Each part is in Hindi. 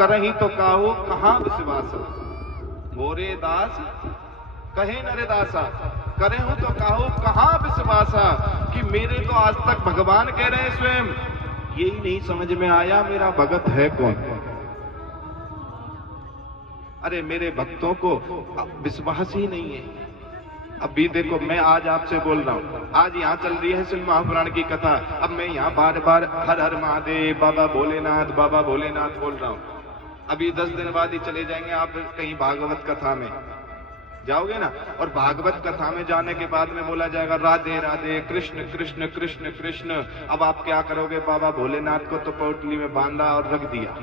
करही तो काहू कहाँ विश्वास। मोरे दास कहे नरे दासा, करे हूं तो काहू कहाँ विश्वासा। कि मेरे तो आज तक भगवान कह रहे हैं स्वयं, यही नहीं समझ में आया मेरा भगत है कौन। अरे मेरे भक्तों को विश्वास ही नहीं है। अभी देखो मैं आज आपसे बोल रहा हूं, आज यहाँ चल रही है शिव महापुराण की कथा। अब मैं यहाँ बार बार हर हर महादेव, बाबा भोलेनाथ, बाबा भोलेनाथ बोल रहा हूं। अभी 10 दिन बाद ही चले जाएंगे आप कहीं भागवत कथा में जाओगे ना, और भागवत कथा में जाने के बाद में बोला जाएगा राधे राधे कृष्ण कृष्ण कृष्ण कृष्ण। अब आप क्या करोगे, बाबा भोलेनाथ को तो पोटली में बांधा और रख दिया।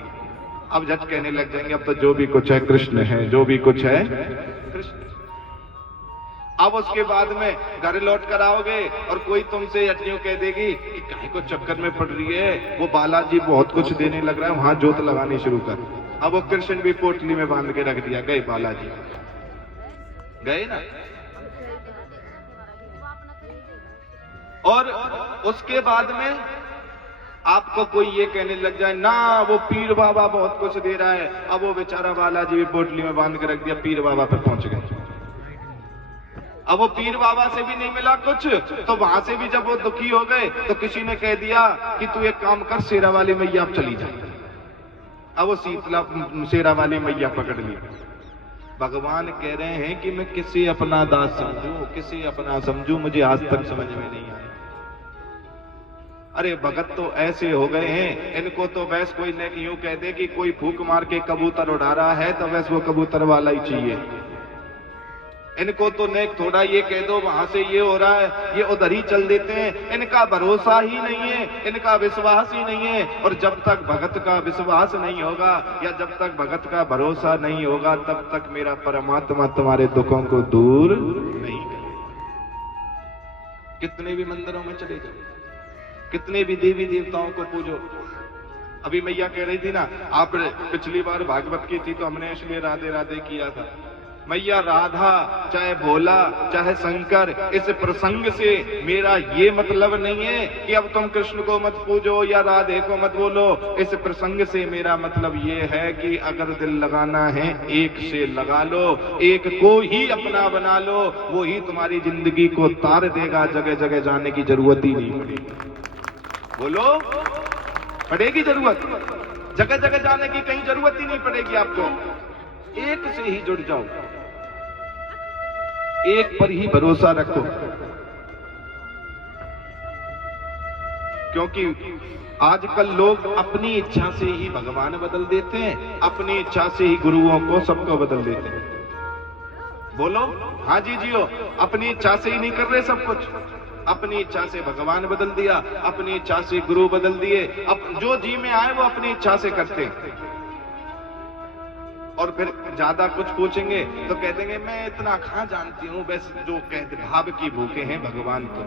अब जज कहने लग जाएंगे अब तो जो भी कुछ है कृष्ण है, जो भी कुछ है कृष्ण। अब उसके बाद में घर लौट कर आओगे और कोई तुमसे यूं कह देगी कि काहे को चक्कर में पड़ रही है, वो बालाजी बहुत कुछ देने लग रहा है, वहां जोत लगानी शुरू कर। अब वो कृष्ण भी पोटली में बांध के रख दिया, गए बालाजी, गए ना। और उसके बाद में आपको कोई ये कहने लग जाए ना वो पीर बाबा बहुत कुछ दे रहा है, अब वो बेचारा बालाजी भी पोटली में बांध के रख दिया, पीर बाबा पर पहुंच गए। अब वो पीर बाबा से भी नहीं मिला कुछ, तो वहां से भी जब वो दुखी हो गए तो किसी ने कह दिया कि तू एक काम कर, शेरा वाली मैया अब चली जा। अब वो शीतला शेरा वाली मैया पकड़ ली। भगवान कह रहे हैं कि मैं किसे अपना दास समझूं, किसे अपना समझूं, मुझे आज तक समझ में नहीं आया। अरे भगत तो ऐसे हो गए हैं, इनको तो वैसे कोई ने यूं कह दे कि कोई फूंक मार के कबूतर उड़ा रहा है तो वैसे वो कबूतर वाला ही चाहिए। इनको तो नेक थोड़ा ये कह दो वहां से ये हो रहा है, ये उधर ही चल देते हैं। इनका भरोसा ही नहीं है, इनका विश्वास ही नहीं है। और जब तक भगत का विश्वास नहीं होगा या जब तक भगत का भरोसा नहीं होगा तब तक मेरा परमात्मा तुम्हारे दुखों को दूर नहीं करेगा। कितने भी मंदिरों में चले जाओ, कितने भी देवी देवताओं को पूजो। अभी मैया कह रही थी ना, आप पिछली बार भागवत की थी तो हमने इसलिए राधे राधे किया था। मैया राधा चाहे भोला चाहे शंकर, इस प्रसंग से मेरा ये मतलब नहीं है कि अब तुम कृष्ण को मत पूजो या राधे को मत बोलो। इस प्रसंग से मेरा मतलब ये है कि अगर दिल लगाना है एक से लगा लो, एक को ही अपना बना लो, वो ही तुम्हारी जिंदगी को तार देगा। जगह जगह जाने की जरूरत ही नहीं पड़ेगी। बोलो, पड़ेगी जरूरत? जगह जगह जाने की कहीं जरूरत ही नहीं पड़ेगी आपको। एक से ही जुड़ जाओ, एक पर ही भरोसा रखो। क्योंकि आजकल लोग अपनी इच्छा से ही भगवान बदल देते हैं, अपनी इच्छा से ही गुरुओं को सबको बदल देते हैं। बोलो हाँ जी जियो, अपनी इच्छा से ही नहीं कर रहे सब कुछ। अपनी इच्छा से भगवान बदल दिया, अपनी इच्छा से गुरु बदल दिए। अब जो जी में आए वो अपनी इच्छा से करते हैं। और फिर ज्यादा कुछ पूछेंगे तो कह देंगे मैं इतना कहां जानती हूं, बस जो कहते भाव की भूखे हैं भगवान तो।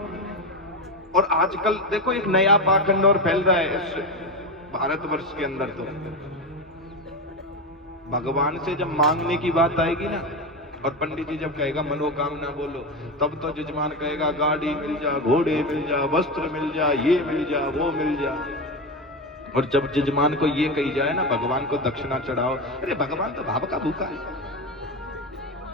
और आजकल देखो एक नया पाखंड और फैल रहा है इस भारतवर्ष के अंदर। तो भगवान से जब मांगने की बात आएगी ना, और पंडित जी जब कहेगा मनोकामना बोलो, तब तो जजमान कहेगा गाड़ी मिल जा, घोड़े मिल जा, वस्त्र मिल जा, ये मिल जा, वो मिल जा। और जब जजमान को ये कही जाए ना भगवान को दक्षिणा चढ़ाओ, अरे भगवान तो भाव का भूखा है।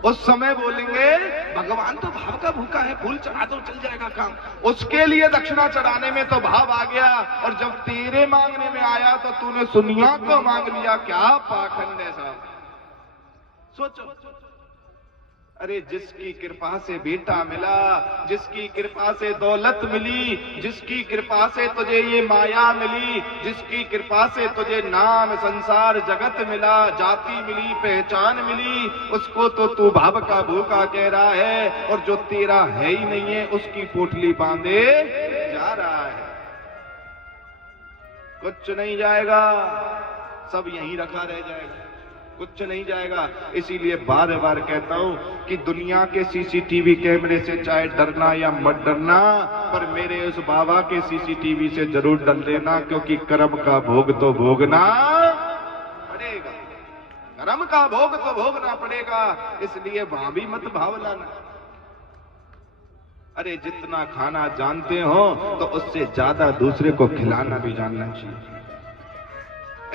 उस समय बोलेंगे भगवान तो भाव का भूखा है, फूल चढ़ा दो चल जाएगा काम। उसके लिए दक्षिणा चढ़ाने में तो भाव आ गया, और जब तेरे मांगने में आया तो तूने सुनिया को मांग लिया। क्या पाखंड है साहब, सोचो। अरे जिसकी कृपा से बेटा मिला, जिसकी कृपा से दौलत मिली, जिसकी कृपा से तुझे ये माया मिली, जिसकी कृपा से तुझे नाम संसार जगत मिला, जाति मिली, पहचान मिली, उसको तो तू भाव का भूखा कह रहा है। और जो तेरा है ही नहीं है उसकी पोटली बांधे जा रहा है। कुछ नहीं जाएगा, सब यहीं रखा रह जाएगा, कुछ नहीं जाएगा। इसीलिए बार बार कहता हूं कि दुनिया के सीसीटीवी कैमरे से चाहे डरना या मत डरना, पर मेरे उस बाबा के सीसीटीवी से जरूर डर लेना, क्योंकि कर्म का भोग तो भोगना पड़ेगा। कर्म का भोग तो भोगना पड़ेगा, इसलिए वहां भी मत भाव लाना। अरे जितना खाना जानते हो तो उससे ज्यादा दूसरे को खिलाना भी जानना चाहिए।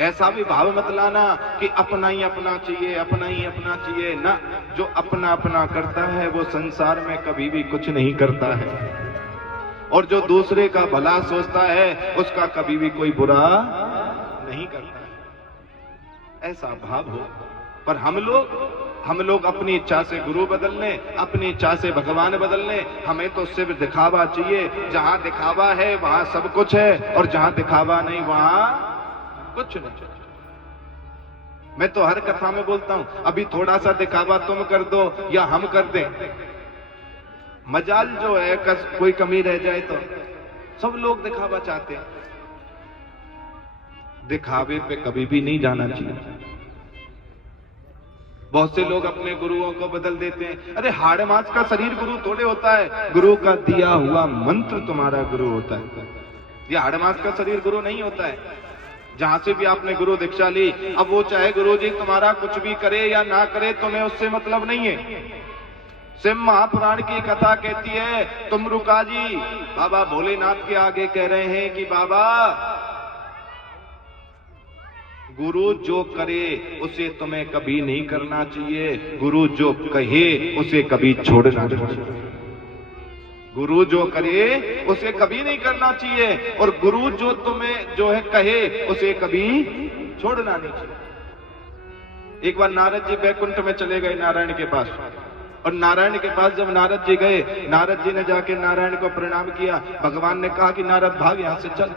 ऐसा भी भाव मत लाना कि अपना ही अपना चाहिए, अपना ही अपना चाहिए ना। जो अपना अपना करता है वो संसार में कभी भी कुछ नहीं करता है, और जो दूसरे का भला सोचता है उसका कभी भी कोई बुरा नहीं करता है। ऐसा भाव हो। पर हम लोग अपनी इच्छा से गुरु बदल लें, अपनी इच्छा से भगवान बदल लें। हमें तो सिर्फ दिखावा चाहिए। जहां दिखावा है वहां सब कुछ है, और जहां दिखावा नहीं वहां कुछ नहीं। मैं तो हर कथा में बोलता हूं, अभी थोड़ा सा दिखावा तुम कर दो या हम कर दें, मजाल जो है कोई कमी रह जाए तो सब लोग दिखावा चाहते हैं। दिखावे पे कभी भी नहीं जाना चाहिए। बहुत से लोग अपने गुरुओं को बदल देते हैं। अरे हाड़ मांस का शरीर गुरु थोड़े होता है, गुरु का दिया हुआ मंत्र तुम्हारा गुरु होता है। ये हाड़ मांस का शरीर गुरु नहीं होता है। जहां से भी आपने गुरु दीक्षा ली, अब वो चाहे गुरु जी तुम्हारा कुछ भी करे या ना करे, तुम्हें उससे मतलब नहीं है। शिव महापुराण की कथा कहती है, तुम रुका जी बाबा भोलेनाथ के आगे कह रहे हैं कि बाबा गुरु जो करे उसे तुम्हें कभी नहीं करना चाहिए, गुरु जो कहे उसे कभी छोड़ना चाहिए। गुरु जो करे उसे कभी नहीं करना चाहिए, और गुरु जो तुम्हें जो है कहे उसे कभी छोड़ना नहीं चाहिए। एक बार नारद जी बैकुंठ में चले गए नारायण के पास, और नारायण के पास जब नारद जी गए, नारद जी ने जाके नारायण को प्रणाम किया। भगवान ने कहा कि नारद भाग यहां से चल।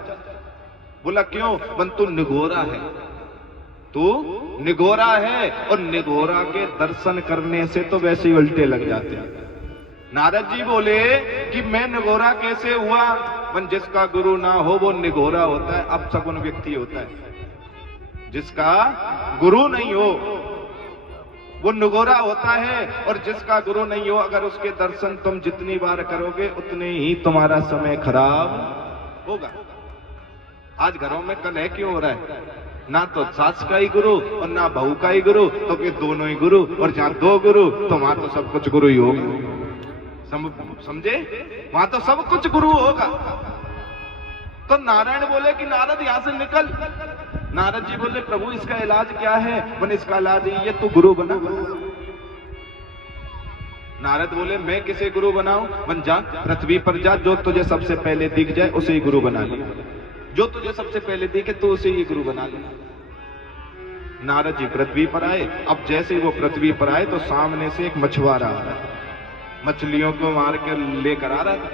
बोला क्यों? बन तू निगोरा है, तू निगोरा है, और निगोरा के दर्शन करने से तो वैसे ही उल्टे लग जाते हैं। नारद जी बोले कि मैं निगोरा कैसे हुआ? मन जिसका गुरु ना हो वो निगोरा होता है, अपशकुन व्यक्ति होता है। जिसका गुरु नहीं हो वो निगोरा होता है, और जिसका गुरु नहीं हो अगर उसके दर्शन तुम जितनी बार करोगे उतने ही तुम्हारा समय खराब होगा। आज घरों में कलह क्यों हो रहा है? ना तो सास का ही गुरु और ना बहू का ही गुरु, तो फिर दोनों ही गुरु, और जहां दो गुरु तो वहां तो सब कुछ गुरु ही होगा। समझे? वहां तो सब कुछ गुरु होगा। तो नारायण बोले कि नारद यहां से निकल। नारद जी बोले प्रभु इसका इलाज क्या है? बोले इसका इलाज ये तू गुरु बना। नारद बोले मैं किसे गुरु बनाऊं? बन जा पृथ्वी पर जा, जो तुझे सबसे पहले दिख जाए उसे ही गुरु बना ले। जो तुझे सबसे पहले दिखे तो उसे ही गुरु बना ले। नारद जी पृथ्वी पर आए। अब जैसे वो पृथ्वी पर आए तो सामने से एक मछुआरा आ रहा है, मछलियों को मार कर लेकर आ रहा था।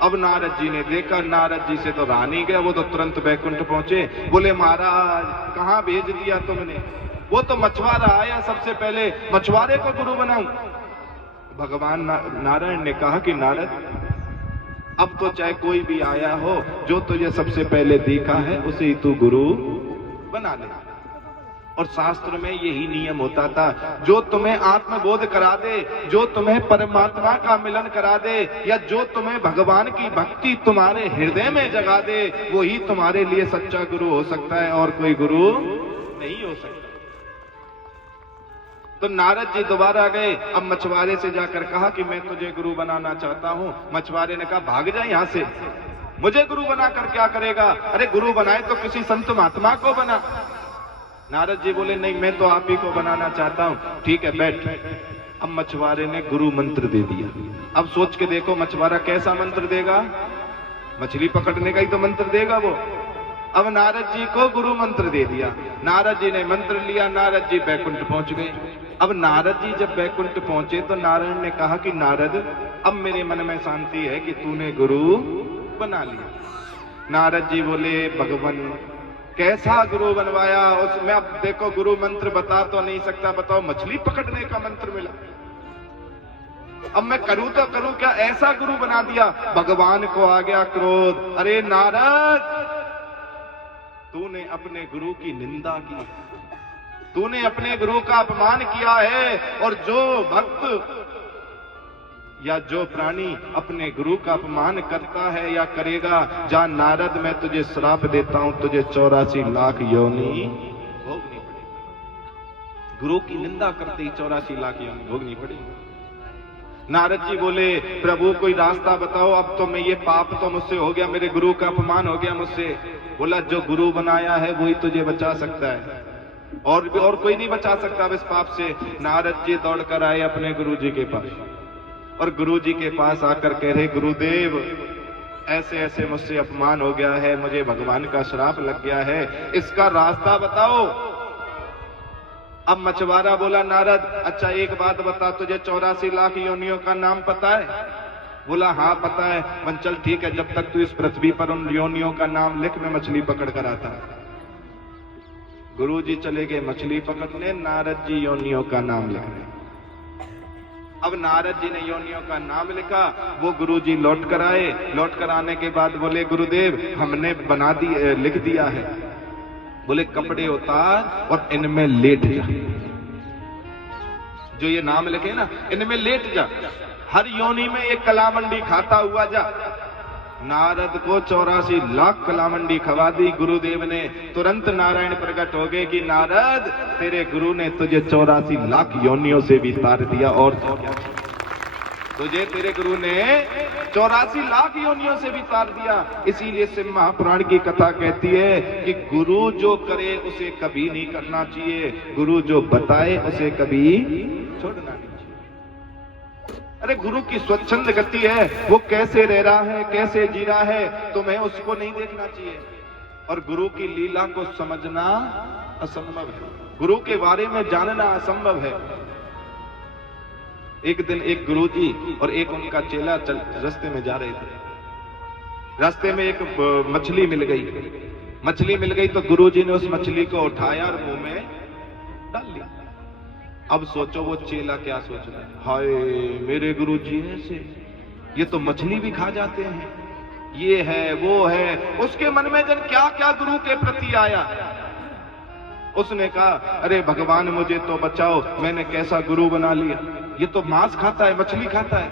अब नारद जी ने देखा, नारद जी से तो रहा नहीं गया, वो तो तुरंत बैकुंठ पहुंचे। बोले महाराज कहां भेज दिया तुमने? वो तो मछुआरा आया सबसे पहले, मछुआरे को गुरु बनाऊं? भगवान नारायण ने कहा कि नारद अब तो चाहे कोई भी आया हो, जो तुझे सबसे पहले देखा है उसे ही तू गुरु बना ले। और शास्त्र में यही नियम होता था, जो तुम्हें आत्मबोध करा दे, जो तुम्हें परमात्मा का मिलन करा दे, या जो तुम्हें भगवान की भक्ति तुम्हारे हृदय में जगा दे, वो ही तुम्हारे लिए सच्चा गुरु हो सकता है, और कोई गुरु नहीं हो सकता। तो नारद जी दोबारा गए। अब मछुआरे से जाकर कहा कि मैं तुझे गुरु बनाना चाहता हूं। मछुआरे ने कहा भाग जा यहां से, मुझे गुरु बनाकर क्या करेगा? अरे गुरु बनाए तो किसी संत महात्मा को बना। नारद जी बोले नहीं, मैं तो आप ही को बनाना चाहता हूं। ठीक है बैठ। अब मछुआरे ने गुरु मंत्र दे दिया। अब सोच के देखो मछुआरा कैसा मंत्र देगा? मछली पकड़ने का ही तो मंत्र देगा वो। अब नारद जी को गुरु मंत्र दे दिया। नारद जी ने मंत्र लिया, नारद जी बैकुंठ पहुंच गए। अब नारद जी जब बैकुंठ पहुंचे तो नारायण ने कहा कि नारद अब मेरे मन में शांति है कि तूने गुरु बना लिया। नारद जी बोले भगवान कैसा गुरु बनवाया? उसमें अब देखो गुरु मंत्र बता तो नहीं सकता, बताओ मछली पकड़ने का मंत्र मिला। अब मैं करूं तो करूं क्या? ऐसा गुरु बना दिया। भगवान को आ गया क्रोध। अरे नारद तूने अपने गुरु की निंदा की, तूने अपने गुरु का अपमान किया है। और जो भक्त या जो प्राणी अपने गुरु का अपमान करता है या करेगा, जा नारद मैं तुझे श्राप देता हूं, तुझे 84 लाख योनि भोगनी पड़ेगी। गुरु की निंदा करते ही 84 लाख योनि भोगनी पड़ेगी। नारद जी बोले, प्रभु कोई रास्ता बताओ, अब तो मैं ये पाप तो मुझसे हो गया, मेरे गुरु का अपमान हो गया मुझसे। बोला, जो गुरु बनाया है वही तुझे बचा सकता है, और कोई नहीं बचा सकता अब इस पाप से। नारद जी दौड़ कर आए अपने गुरु जी के पास, और गुरु जी के पास आकर कह रहे, गुरुदेव ऐसे ऐसे मुझसे अपमान हो गया है, मुझे भगवान का श्राप लग गया है, इसका रास्ता बताओ। अब मछुआरा बोला, नारद अच्छा एक बात बता, तुझे 84 लाख योनियों का नाम पता है? बोला, हाँ पता है। मन चल ठीक है, जब तक तू इस पृथ्वी पर उन योनियों का नाम लिख, मैं मछली पकड़ कर आता। गुरु जी चले गए मछली पकड़ने, नारद जी योनियों का नाम लिख रहे। अब नारद जी ने योनियों का नाम लिखा, वो गुरु जी लौट कर आए। लौट कर आने के बाद बोले, गुरुदेव हमने लिख दिया है। बोले, कपड़े उतार और इनमें लेट जा, जो ये नाम लिखे ना इनमें लेट जा, हर योनि में एक कलामंडी खाता हुआ जा। नारद को 84 लाख कलामंडी खवा दी। गुरुदेव ने तुरंत नारायण प्रकट हो गए कि नारद तेरे गुरु ने तुझे 84 लाख योनियों से भी तार दिया, और तुझे तेरे गुरु ने 84 लाख योनियों से भी तार दिया। इसीलिए शिव महापुराण की कथा कहती है कि गुरु जो करे उसे कभी नहीं करना चाहिए, गुरु जो बताए उसे कभी छोड़ना नहीं चाहिए। अरे गुरु की स्वच्छंद गति है, वो कैसे रह रहा है, कैसे जी रहा है, तुम्हें उसको नहीं देखना चाहिए। और गुरु की लीला को समझना असंभव है, गुरु के बारे में जानना असंभव है। एक दिन एक गुरुजी और एक उनका चेला रास्ते में जा रहे थे। रास्ते में एक मछली मिल गई तो गुरुजी ने उस मछली को उठाया और मुंह में डाल लिया। अब सोचो वो चेला क्या सोच रहा है, हाय मेरे गुरुजी ऐसे, ये तो मछली भी खा जाते हैं, ये है वो है। उसके मन में जन क्या क्या गुरु के प्रति आया। उसने कहा, अरे भगवान मुझे तो बचाओ, मैंने कैसा गुरु बना लिया, ये तो मांस खाता है, मछली खाता है।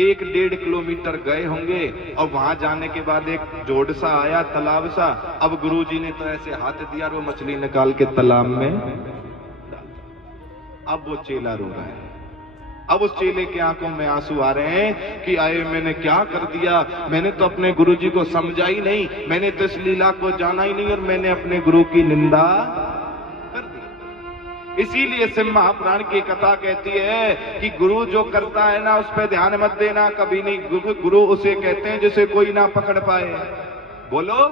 1-1.5 किलोमीटर गए होंगे और वहां जाने के बाद एक जोड़ सा आया, तालाब सा। अब गुरुजी ने तो ऐसे हाथ दिया और वो मछली निकाल के तालाब में डाल। अब वो चेला रो रहा है। अब उस चेले की आंखों में आंसू आ रहे हैं कि आए मैंने क्या कर दिया, मैंने तो अपने गुरुजी को समझा ही नहीं, मैंने तो इस लीला को जाना ही नहीं और मैंने अपने गुरु की निंदा कर दी। इसीलिए शिव महापुराण की कथा कहती है कि गुरु जो करता है ना उस पर ध्यान मत देना कभी नहीं। गुरु उसे कहते हैं जिसे कोई ना पकड़ पाए। बोलो,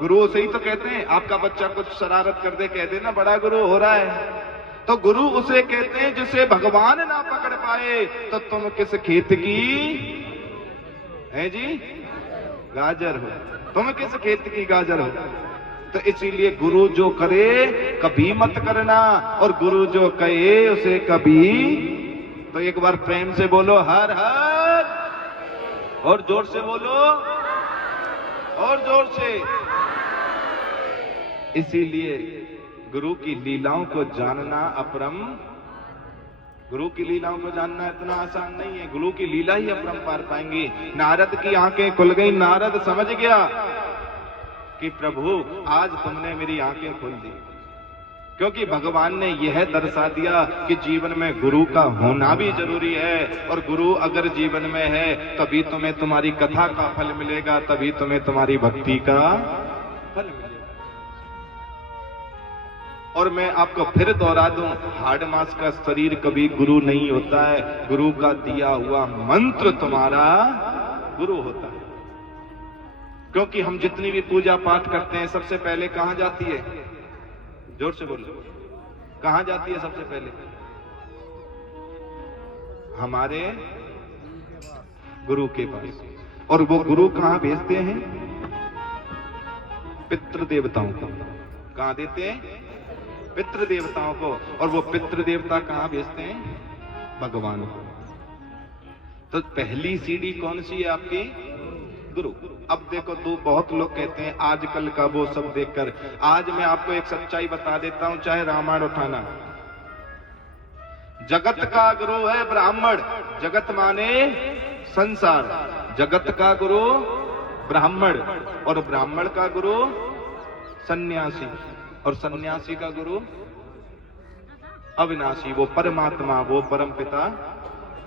गुरु उसे ही तो कहते हैं। आपका बच्चा कुछ शरारत कर दे, कह दे ना बड़ा गुरु हो रहा है, तो गुरु उसे कहते हैं जिसे भगवान ना पकड़ पाए। तो तुम किस खेत की है जी गाजर हो, तुम किस खेत की गाजर हो। तो इसीलिए गुरु जो करे कभी मत करना, और गुरु जो कहे उसे कभी। तो एक बार प्रेम से बोलो हर हर, और जोर से बोलो, और जोर से। इसीलिए गुरु की लीलाओं को जानना अपरम, गुरु की लीलाओं को जानना इतना आसान नहीं है। गुरु की लीला ही अपरंपार पाएंगी। नारद की आंखें खुल गई। नारद समझ गया कि प्रभु आज तुमने मेरी आंखें खोल दी, क्योंकि भगवान ने यह दर्शा दिया कि जीवन में गुरु का होना भी जरूरी है। और गुरु अगर जीवन में है तभी तुम्हें तुम्हारी कथा का फल मिलेगा, तभी तुम्हें तुम्हारी भक्ति का फल मिलेगा। और मैं आपको फिर दोहरा दूं, हाड़ मास का शरीर कभी गुरु नहीं होता है, गुरु का दिया हुआ मंत्र तुम्हारा गुरु होता है। क्योंकि हम जितनी भी पूजा पाठ करते हैं सबसे पहले कहां जाती है, जोर से बोलो, कहां जाती है सबसे पहले? हमारे गुरु के पास। और वो गुरु कहां भेजते हैं? पितृ देवताओं को। कहां देते हैं? पितृ देवताओं को। और वो पितृ देवता कहां भेजते हैं? भगवान को। तो पहली सीढ़ी कौन सी है आपकी? गुरु। अब देखो, बहुत लोग कहते हैं आजकल का वो सब देखकर। आज मैं आपको एक सच्चाई बता देता हूं, चाहे रामायण उठाना। जगत का गुरु है ब्राह्मण। जगत माने संसार। जगत का गुरु ब्राह्मण, और ब्राह्मण का गुरु सन्यासी, और सन्यासी का गुरु अविनाशी, वो परमात्मा, वो परम पिता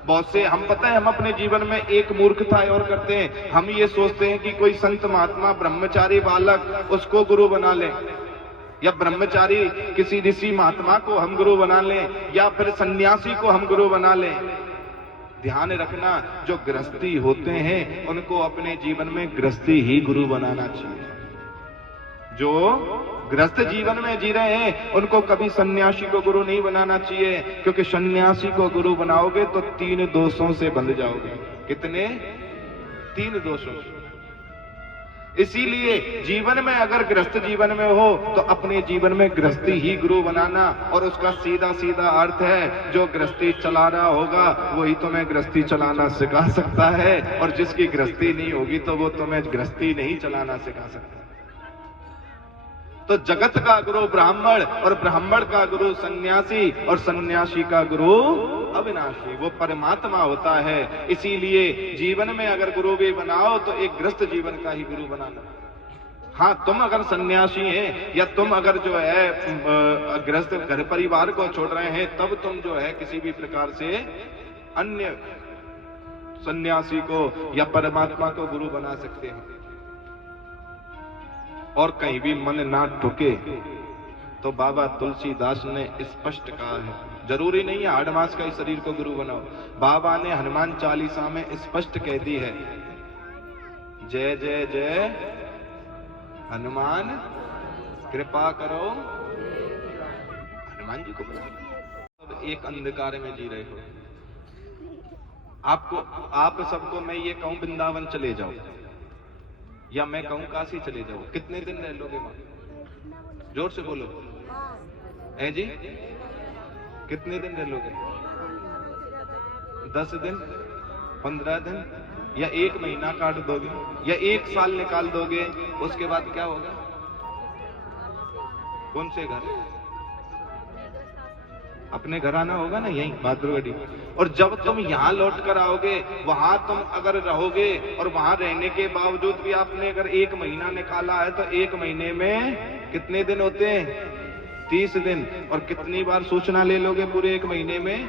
बहुत से हम पता है हम अपने जीवन में एक मूर्खता और करते हैं, हम ये सोचते हैं कि कोई संत महात्मा ब्रह्मचारी बालक उसको गुरु बना लें, या ब्रह्मचारी किसी ऋषि महात्मा को हम गुरु बना लें, या फिर सन्यासी को हम गुरु बना लें। ध्यान रखना, जो गृहस्थी होते हैं उनको अपने जीवन में गृहस्थी ही गुरु बनाना चाहिए। जो गृहस्थ जीवन में जी रहे हैं उनको कभी सन्यासी को गुरु नहीं बनाना चाहिए, क्योंकि सन्यासी को गुरु बनाओगे तो 3 दोषों से बंध जाओगे। कितने? 3 दोषों से। इसीलिए जीवन में अगर गृहस्थ जीवन में हो तो अपने जीवन में गृहस्थी ही गुरु बनाना, और उसका सीधा सीधा अर्थ है जो गृहस्थी चला रहा होगा वही तुम्हें गृहस्थी चलाना सिखा सकता है, और जिसकी गृहस्थी नहीं होगी तो वो तुम्हें गृहस्थी नहीं चलाना सिखा सकता। तो जगत का गुरु ब्राह्मण, और ब्राह्मण का गुरु सन्यासी, और सन्यासी का गुरु अविनाशी, वो परमात्मा होता है। इसीलिए जीवन में अगर गुरु भी बनाओ तो एक गृहस्थ जीवन का ही गुरु बनाना। हाँ, तुम अगर सन्यासी हैं या तुम अगर जो है गृहस्थ घर परिवार को छोड़ रहे हैं, तब तुम जो है किसी भी प्रकार से अन्य सन्यासी को या परमात्मा को गुरु बना सकते हैं। और कहीं भी मन ना ठुके तो बाबा तुलसीदास ने स्पष्ट कहा है, जरूरी नहीं है 8 मास का ही शरीर को गुरु बनाओ। बाबा ने हनुमान चालीसा में स्पष्ट कह दी है, जय जय जय हनुमान कृपा करो। हनुमान जी को बुलाओ। एक अंधकार में जी रहे हो, आप सबको मैं ये कहूं वृंदावन चले जाओ, या मैं कहूं काशी चले जाओ, कितने दिन रह लोगे वहां? जोर से बोलो। है जी? कितने दिन रह लोगे? 10 दिन, 15 दिन, या 1 महीना काट दोगे, या 1 साल निकाल दोगे? उसके बाद क्या होगा? कौन से घर? अपने घर आना होगा ना, यहीं बहादुरगढ़ी। और जब तुम यहाँ लौट कर आओगे, वहां तुम अगर रहोगे और वहां रहने के बावजूद भी आपने अगर 1 महीना निकाला है तो 1 महीने में कितने दिन होते हैं? 30 दिन। और कितनी बार सूचना ले लोगे पूरे 1 महीने में?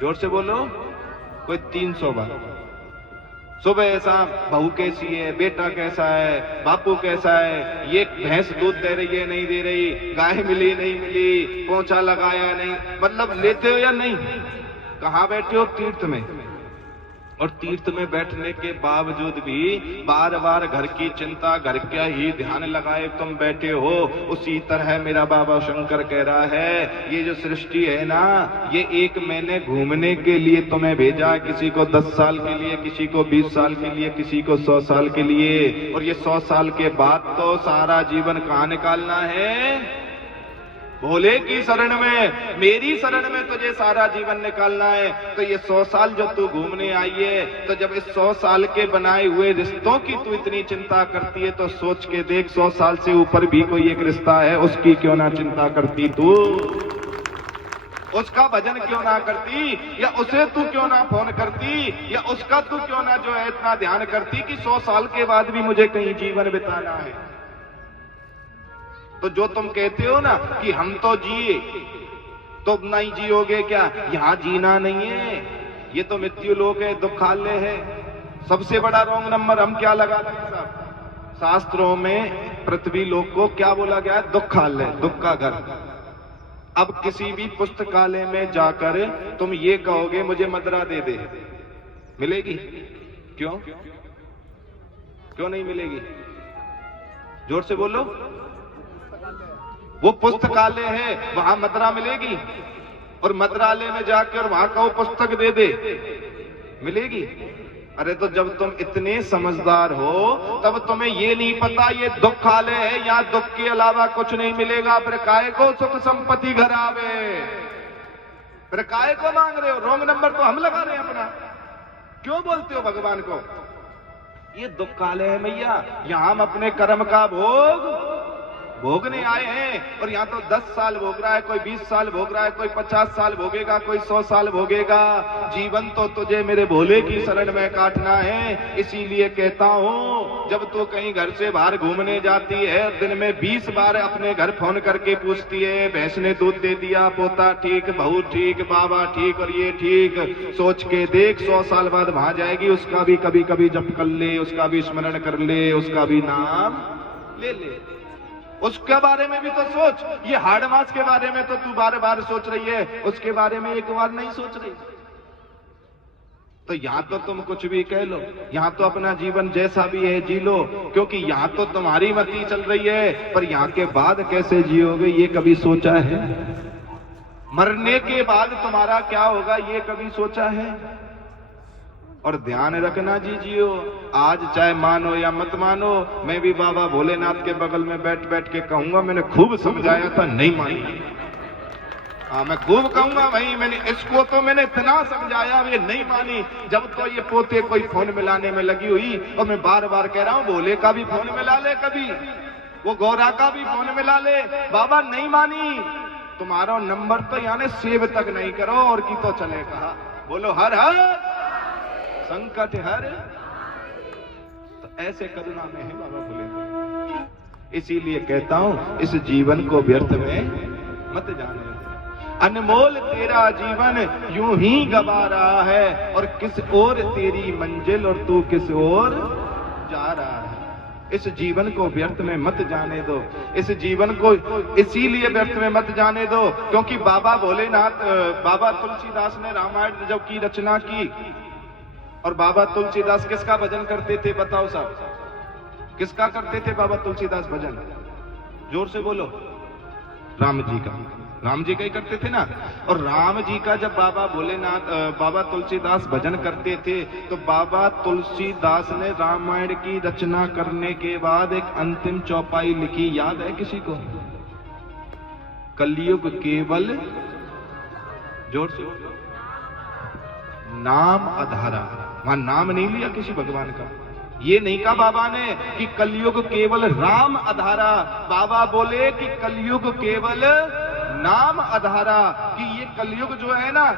जोर से बोलो। कोई 300 बार। सुबह शाम बहू कैसी है, बेटा कैसा है, बापू कैसा है, ये भैंस दूध दे रही है नहीं दे रही, गाय मिली नहीं मिली, पोंछा लगाया नहीं, मतलब लेते हो या नहीं? कहाँ बैठे हो? तीर्थ में। और तीर्थ में बैठने के बावजूद भी बार बार घर की चिंता, घर का ही ध्यान लगाए तुम बैठे हो। उसी तरह मेरा बाबा शंकर कह रहा है, ये जो सृष्टि है ना, ये एक मैंने घूमने के लिए तुम्हें भेजा, किसी को 10 साल के लिए, किसी को 20 साल के लिए, किसी को 100 साल के लिए। और ये 100 साल के बाद तो सारा जीवन कहाँ निकालना है? भोले की शरण में, मेरी शरण में तुझे सारा जीवन निकालना है। तो ये 100 साल जो तू घूमने आई है, तो जब इस 100 साल के बनाए हुए रिश्तों की तू इतनी चिंता करती है तो सोच के देख, 100 साल से ऊपर भी कोई एक रिश्ता है, उसकी क्यों ना चिंता करती तू? उसका भजन क्यों ना करती, या उसे तू क्यों ना फोन करती, या उसका तू क्यों ना जो है इतना ध्यान करती कि 100 साल के बाद भी मुझे कहीं जीवन बिताना है। तो जो तुम कहते हो ना कि हम तो जिए, तो नहीं जियोगे क्या? यहां जीना नहीं है, ये तो मृत्यु लोक है, दुखालय है। सबसे बड़ा रॉन्ग नंबर हम क्या लगा रहे हैं साहब? शास्त्रों में पृथ्वी लोक को क्या बोला गया है? दुखालय, दुख का घर। अब किसी भी पुस्तकालय में जाकर तुम ये कहोगे मुझे मदरा दे दे, मिलेगी? क्यों? क्यों नहीं मिलेगी? जोर से बोलो। वो पुस्तकालय है, वहां मदरा मिलेगी? और मदरालय में जाकर वहां कहो पुस्तक दे दे, मिलेगी? अरे तो जब तुम इतने समझदार हो तब तुम्हें ये नहीं पता ये दुखालय है, यहाँ दुख के अलावा कुछ नहीं मिलेगा। फिर काहे को सुख संपत्ति घर आवे, फिर काहे को मांग रहे हो? रॉन्ग नंबर तो हम लगा रहे हैं अपना। क्यों बोलते हो भगवान को? ये दुखालय है मैया, यहां हम अपने कर्म का भोग भोगने आए हैं। और यहाँ तो 10 साल भोग रहा है, कोई 20 साल भोग रहा है, कोई 50 साल भोगेगा, कोई 100 साल भोगेगा। जीवन तो तुझे मेरे भोले की शरण में काटना है। इसीलिए कहता हूँ, जब तू कहीं घर से बाहर घूमने जाती है, दिन में 20 बार अपने घर फोन करके पूछती है, भैंस ने दूध दे दिया, पोता ठीक, बहू ठीक, बाबा ठीक और ये ठीक, सोच के देख 100 साल बाद वहां जाएगी, उसका भी कभी कभी जप कर ले, उसका भी स्मरण कर ले, उसका भी नाम ले ले। उसके बारे में भी तो सोच। ये हाड़ मास के बारे में तो तू बार बार सोच रही है, उसके बारे में एक बार नहीं सोच रही। तो यहां तो तुम कुछ भी कह लो, यहां तो अपना जीवन जैसा भी है जी लो, क्योंकि यहां तो तुम्हारी मति चल रही है, पर यहां के बाद कैसे जियोगे ये कभी सोचा है? मरने के बाद तुम्हारा क्या होगा ये कभी सोचा है? और ध्यान रखना जी जियो, आज चाहे मानो या मत मानो, मैं भी बाबा भोलेनाथ के बगल में बैठ बैठ के कहूंगा, मैंने खूब समझाया था, नहीं मानी। हाँ, मैं खूब कहूंगा भाई, मैंने इतना समझाया, ये नहीं मानी। जब तो ये पोते कोई फोन मिलाने में लगी हुई, और मैं बार बार कह रहा हूं, भोले का भी फोन मिला ले, कभी वो गौरा का भी फोन मिला ले, बाबा नहीं मानी। तुम्हारा नंबर तो यानी सेव तक नहीं करो, और की तो चले कहा। बोलो हर हर संकट हर। तो ऐसे करुणा में है बाबा भोले। इसीलिए कहता हूं, इस जीवन को व्यर्थ में मत जाने। अनमोल तेरा जीवन यूं ही गवा रहा है, और किस ओर तेरी मंजिल और तू किस ओर जा रहा है। इस जीवन को व्यर्थ में मत जाने दो। इस जीवन को इसीलिए व्यर्थ में मत जाने दो क्योंकि बाबा भोलेनाथ, बाबा तुलसीदास ने रामायण जब की रचना की, और बाबा तुलसीदास किसका भजन करते थे बताओ साहब? किसका करते थे बाबा तुलसीदास भजन? जोर से बोलो। राम जी का। राम जी का ही करते थे ना। और राम जी का जब बाबा भोलेनाथ, बाबा तुलसीदास भजन करते थे, तो बाबा तुलसीदास ने रामायण की रचना करने के बाद एक अंतिम चौपाई लिखी, याद है किसी को? कलयुग केवल, जोर से, नाम आधारा। वहां नाम नहीं लिया किसी भगवान का। ये नहीं कहा बाबा ने कि कलयुग केवल राम आधारा। बाबा बोले कि कलयुग केवल नाम आधारा, कि ये कलयुग जो है ना,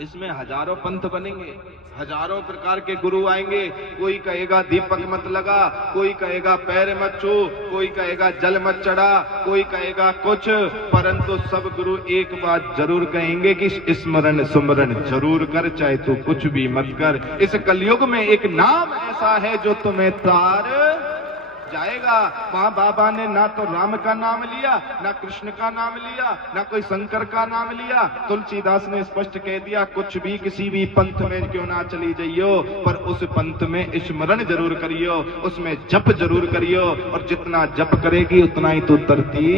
इसमें हजारों पंथ बनेंगे, हजारों प्रकार के गुरु आएंगे। कोई कहेगा दीपक मत लगा, कोई कहेगा पैर मत छू, कोई कहेगा जल मत चढ़ा, कोई कहेगा कुछ, परंतु सब गुरु एक बात जरूर कहेंगे कि स्मरण सुमरण जरूर कर, चाहे तू कुछ भी मत कर। इस कलयुग में एक नाम ऐसा है जो तुम्हें तार जाएगा। वहां बाबा ने ना तो राम का नाम लिया, ना कृष्ण का नाम लिया, ना कोई शंकर का नाम लिया। तुलसीदास ने स्पष्ट कह दिया, कुछ भी किसी भी पंथ में क्यों ना चली जाइयो, पर उस पंथ में स्मरण जरूर करियो, उसमें जप जरूर करियो, और जितना जप करेगी उतना ही तू तरती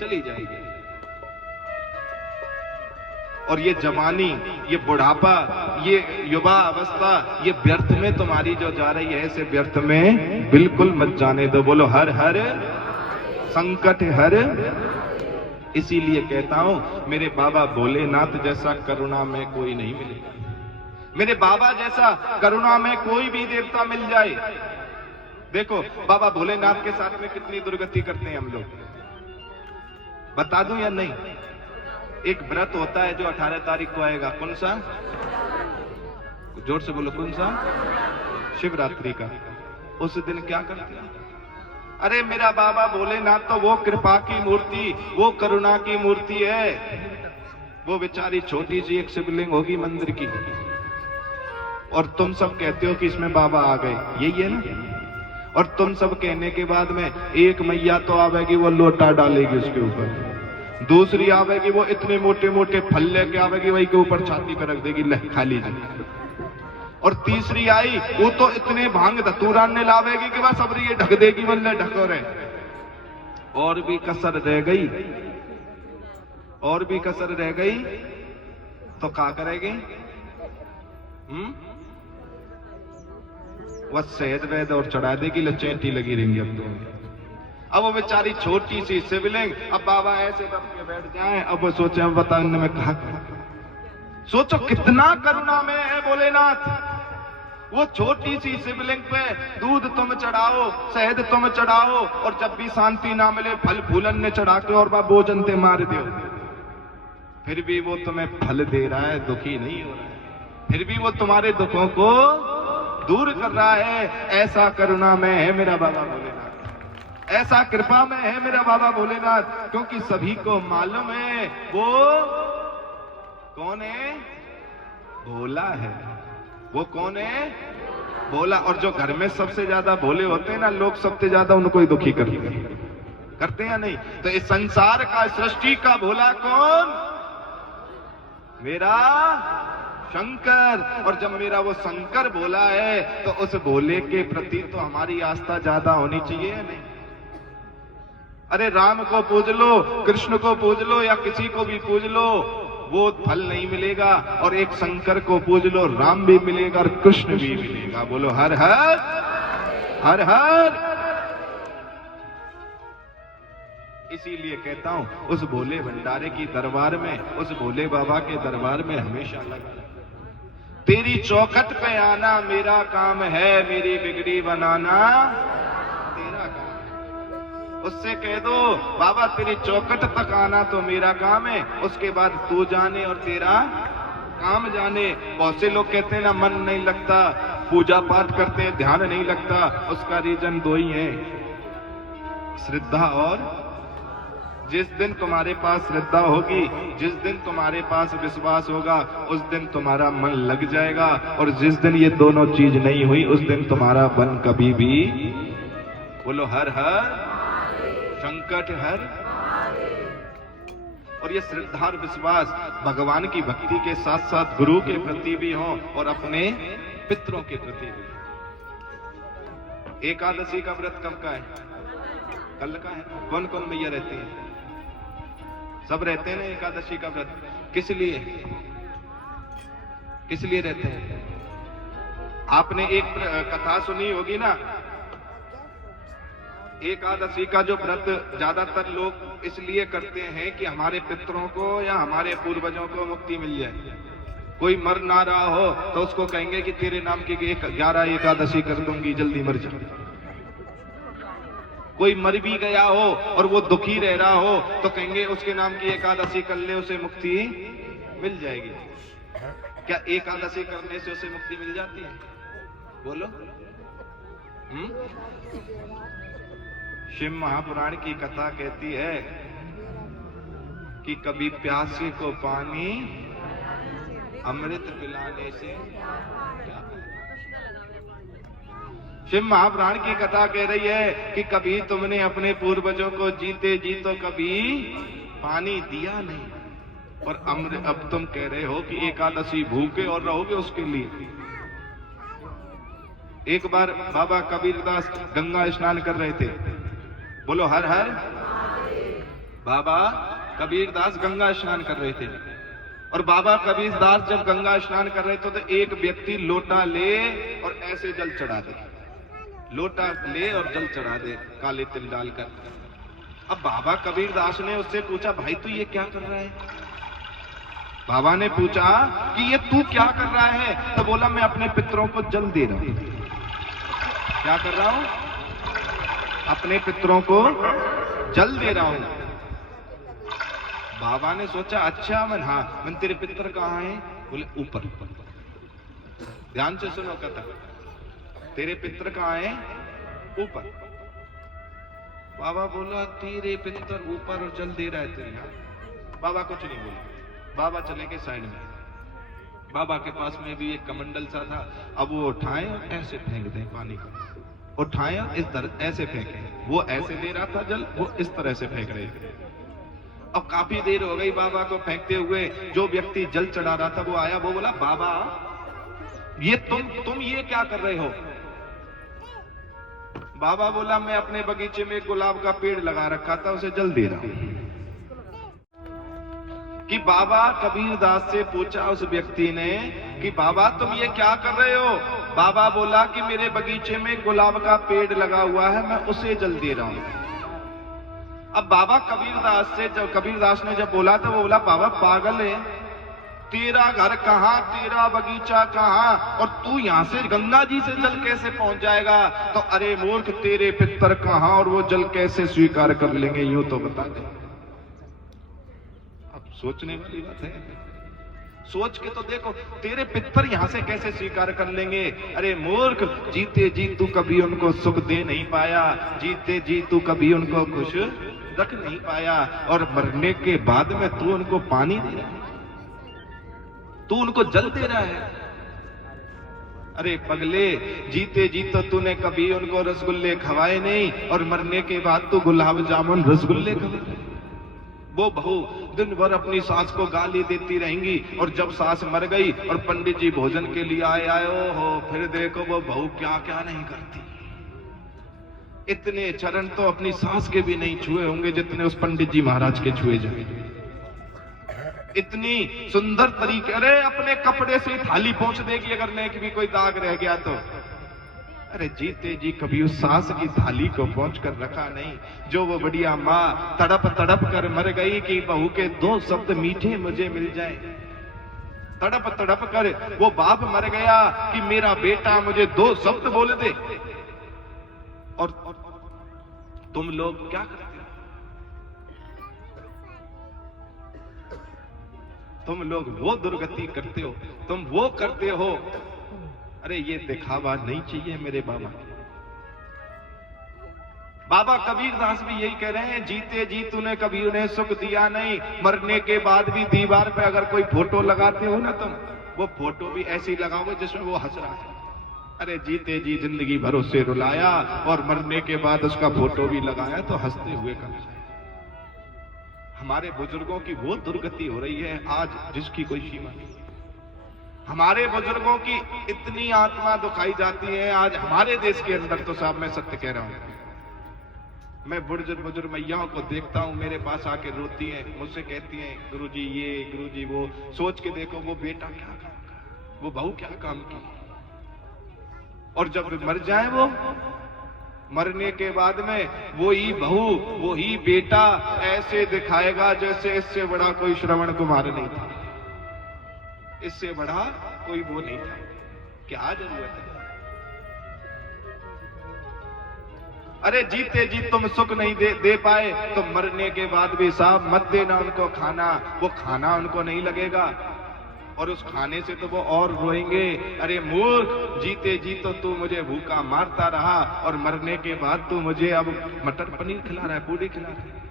चली जाएगी। और ये जवानी, ये बुढ़ापा, ये युवा अवस्था, ये व्यर्थ में तुम्हारी जो जा रही है, ऐसे व्यर्थ में बिल्कुल मत जाने दो। बोलो हर हर संकट हर। इसीलिए कहता हूं, मेरे बाबा भोलेनाथ जैसा करुणा में कोई नहीं मिलेगा। मेरे बाबा जैसा करुणा में कोई भी देवता मिल जाए। देखो बाबा भोलेनाथ के साथ में कितनी दुर्गति करते हैं हम लोग, बता दूं या नहीं? एक व्रत होता है जो 18 तारीख को आएगा। कौन सा? जोर से बोलो, कौन सा? शिवरात्रि का। उस दिन क्या करते हैं? अरे मेरा बाबा भोलेनाथ तो वो कृपा की मूर्ति, वो करुणा की मूर्ति है। वो बेचारी छोटी सी एक शिवलिंग होगी मंदिर की, और तुम सब कहते हो कि इसमें बाबा आ गए, यही है ना? और तुम सब कहने के बाद में एक मैया तो आवेगी, वो लोटा डालेगी उसके ऊपर। दूसरी आवेगी, वो इतने मोटे मोटे फल लेके आवेगी, वही के ऊपर छाती पे रख देगी, ले खा लीजिए। और तीसरी आई, वो तो इतने भांग धतूरा ने लावेगी कि बस अब ये ढक देगी, बल्ले ढको रहे। और भी कसर रह गई, और भी कसर रह गई, तो क्या करेगी? वह शहद वैद और चढ़ा देगी, लचेंटी लगी रहेंगी अब तो। अब वो बेचारी छोटी सी शिवलिंग, अब बाबा ऐसे दब के बैठ जाएं, अब वो सोचे हम बताने में कहा। सोचो कितना करुणा में है भोलेनाथ। वो छोटी सी शिवलिंग पे दूध तुम चढ़ाओ, शहद तुम चढ़ाओ, और जब भी शांति ना मिले फल फूलन ने चढ़ा के और भोजन ते मार दो, फिर भी वो तुम्हें फल दे रहा है, दुखी नहीं हो रहा है, फिर भी वो तुम्हारे दुखों को दूर कर रहा है। ऐसा करुणा में है मेरा बाबा भोलेनाथ, ऐसा कृपा में है मेरा बाबा भोलेनाथ, क्योंकि सभी को मालूम है वो कौन है, भोला है। वो कौन है, भोला। और जो घर में सबसे ज्यादा भोले होते हैं ना लोग, सबसे ज्यादा उनको ही दुखी करते हैं या नहीं? तो इस संसार का, सृष्टि का भोला कौन, मेरा शंकर। और जब मेरा वो शंकर भोला है तो उस भोले के प्रति तो हमारी आस्था ज्यादा होनी चाहिए या नहीं? अरे राम को पूज लो, कृष्ण को पूज लो, या किसी को भी पूज लो, वो फल नहीं मिलेगा। और एक शंकर को पूज लो, राम भी मिलेगा और कृष्ण भी मिलेगा। बोलो हर हर हर हर। इसीलिए कहता हूं उस भोले भंडारे की दरबार में, उस भोले बाबा के दरबार में हमेशा लगा। तेरी चौखट पे आना मेरा काम है, मेरी बिगड़ी बनाना तेरा काम है। उससे कह दो बाबा तेरी चौखट तक आना तो मेरा काम है, उसके बाद तू जाने और तेरा काम जाने। बहुत से लोग कहते हैं ना मन नहीं लगता, पूजा पाठ करते हैं ध्यान नहीं लगता, उसका रीजन दो ही है, श्रद्धा और। जिस दिन तुम्हारे पास श्रद्धा होगी, जिस दिन तुम्हारे पास विश्वास होगा, उस दिन तुम्हारा मन लग जाएगा। और जिस दिन ये दोनों चीज नहीं हुई, उस दिन तुम्हारा मन कभी भी, बोलो हर हर, संकट हर। और ये श्रद्धा और विश्वास भगवान की भक्ति के साथ साथ गुरु के प्रति भी हो और अपने पितरों के प्रति भी। एकादशी का व्रत कब का है? कल का है। कौन कौन मैया रहती है? सब रहते हैं ना एकादशी का व्रत। किस लिए, किस लिए रहते हैं? आपने एक कथा सुनी होगी ना, एकादशी का जो व्रत ज्यादातर लोग इसलिए करते हैं कि हमारे पितरों को या हमारे पूर्वजों को मुक्ति मिल जाए। कोई मर ना रहा हो तो उसको कहेंगे कि तेरे नाम की 11 एकादशी कर दूंगी, जल्दी मर जा। कोई मर भी गया हो और वो दुखी रह रहा हो तो कहेंगे उसके नाम की एकादशी कर ले, उसे मुक्ति मिल जाएगी। क्या एकादशी करने से उसे मुक्ति मिल जाती है? बोलो। शिव महापुराण की कथा कहती है कि कभी प्यासे को पानी अमृत पिलाने से। शिव महापुराण की कथा कह रही है कि कभी तुमने अपने पूर्वजों को जीते जी तो कभी पानी दिया नहीं, और अमृत अब तुम कह रहे हो कि एकादशी भूखे और रहोगे उसके लिए। एक बार बाबा कबीरदास गंगा स्नान कर रहे थे। बोलो हर हर। बाबा कबीरदास गंगा स्नान कर रहे थे, और बाबा कबीरदास जब गंगा स्नान कर रहे थे तो एक व्यक्ति लोटा ले और ऐसे जल चढ़ा दे, लोटा ले और जल चढ़ा दे काले तिल डालकर। अब बाबा कबीरदास ने उससे पूछा, भाई तू ये क्या कर रहा है? बाबा ने पूछा कि ये तू क्या कर रहा है? तो बोला मैं अपने पितरों को जल दे रहा हूं। क्या कर रहा हूं? अपने पितरों को जल दे रहा हूं। बाबा ने सोचा अच्छा मन तेरे पितर कहाँ हैं? बोले ऊपर। ध्यान से सुनो कथा। तेरे पितर कहाँ हैं? ऊपर। बाबा बोला तेरे पितर ऊपर और जल दे रहा है तेरे यहाँ। बाबा कुछ नहीं बोले। बाबा चले गए साइड में। बाबा के पास में भी एक कमंडल सा था। अब वो उठाए और ऐसे फेंक दें पानी को, उठाए इस तरह ऐसे फेंके। वो ऐसे दे रहा था जल, वो इस तरह से फेंक रहे थे। अब काफी देर हो गई बाबा को फेंकते हुए। जो व्यक्ति जल चढ़ा रहा था वो आया, वो बोला बाबा ये तुम ये क्या कर रहे हो? बाबा बोला मैं अपने बगीचे में गुलाब का पेड़ लगा रखा था, उसे जल दे रहा हूं। कि बाबा कबीरदास से पूछा उस व्यक्ति ने कि बाबा तुम ये क्या कर रहे हो? बाबा बोला कि मेरे बगीचे में गुलाब का पेड़ लगा हुआ है, मैं उसे जल दे रहा हूं। अब बाबा कबीरदास ने जब बोला तो वो बोला बाबा पागल है, तेरा घर कहां, तेरा बगीचा कहां, और तू यहां से गंगा जी से जल कैसे पहुंच जाएगा? तो अरे मूर्ख, तेरे पितर कहां और वो जल कैसे स्वीकार कर लेंगे, यूं तो बता दे। अब सोचने वाली बात है, सोच के तो देखो, तेरे पितर यहां से कैसे स्वीकार कर लेंगे? अरे मूर्ख, जीते जी तू कभी उनको सुख दे नहीं पाया, जीते जी तू कभी उनको खुश रख नहीं पाया, और मरने के बाद में तू उनको पानी दे रहा है, तू उनको जल दे रहा है। अरे पगले, जीते जी तो तूने कभी उनको रसगुल्ले खवाए नहीं, और मरने के बाद तू गुलाब जामुन रसगुल्ले खवाए। वो बहू दिन भर अपनी सास को गाली देती रहेंगी, और जब सास मर गई और पंडित जी भोजन के लिए आए हो, फिर देखो वो बहू क्या क्या नहीं करती। इतने चरण तो अपनी सास के भी नहीं छुए होंगे जितने उस पंडित जी महाराज के छुए जाएंगे। इतनी सुंदर तरीके, अरे अपने कपड़े से थाली पहुंच देगी अगर नेक भी कोई दाग रह गया तो। अरे जीते जी कभी उस सास की थाली को पहुंच कर रखा नहीं, जो वो बढ़िया माँ तड़प तड़प कर मर गई कि बहू के 2 शब्द मीठे मुझे मिल जाए। तड़प तड़प कर वो बाप मर गया कि मेरा बेटा मुझे 2 शब्द बोल दे। और तुम लोग क्या करते हो? तुम लोग वो दुर्गति करते हो, तुम वो करते हो। अरे ये दिखावा नहीं चाहिए मेरे बाबा। बाबा कबीरदास भी यही कह रहे हैं, जीते जी तूने कभी उन्हें सुख दिया नहीं, मरने के बाद भी दीवार पे अगर कोई फोटो लगाते हो ना तुम, वो फोटो भी ऐसी लगाओगे जिसमें वो हंस रहा है। अरे जीते जी जिंदगी भर उससे रुलाया, और मरने के बाद उसका फोटो भी लगाया तो हंसते हुए कर। हमारे बुजुर्गों की वो दुर्गति हो रही है आज जिसकी कोई सीमा नहीं। हमारे बुजुर्गों की इतनी आत्मा दुखाई जाती है आज हमारे देश के अंदर। तो साहब मैं सत्य कह रहा हूं, मैं बुजुर्ग मैयाओं को देखता हूं, मेरे पास आके रोती हैं, मुझसे कहती हैं गुरुजी ये, गुरुजी वो। सोच के देखो वो बेटा क्या काम का, वो बहू क्या काम की, और जब मर जाए वो, मरने के बाद में वही बहू वही बेटा ऐसे दिखाएगा जैसे इससे बड़ा कोई श्रवण कुमार नहीं था, इससे बड़ा कोई वो नहीं था। क्या जरूरत है? अरे जीते जी तुम सुख नहीं दे पाए तो मरने के बाद भी साहब मत देना उनको खाना, वो खाना उनको नहीं लगेगा, और उस खाने से तो वो और रोएंगे। अरे मूर्ख, जीते जी तो तू मुझे भूखा मारता रहा, और मरने के बाद तू मुझे अब मटर पनीर खिला रहा है, पूड़ी खिला रहा है।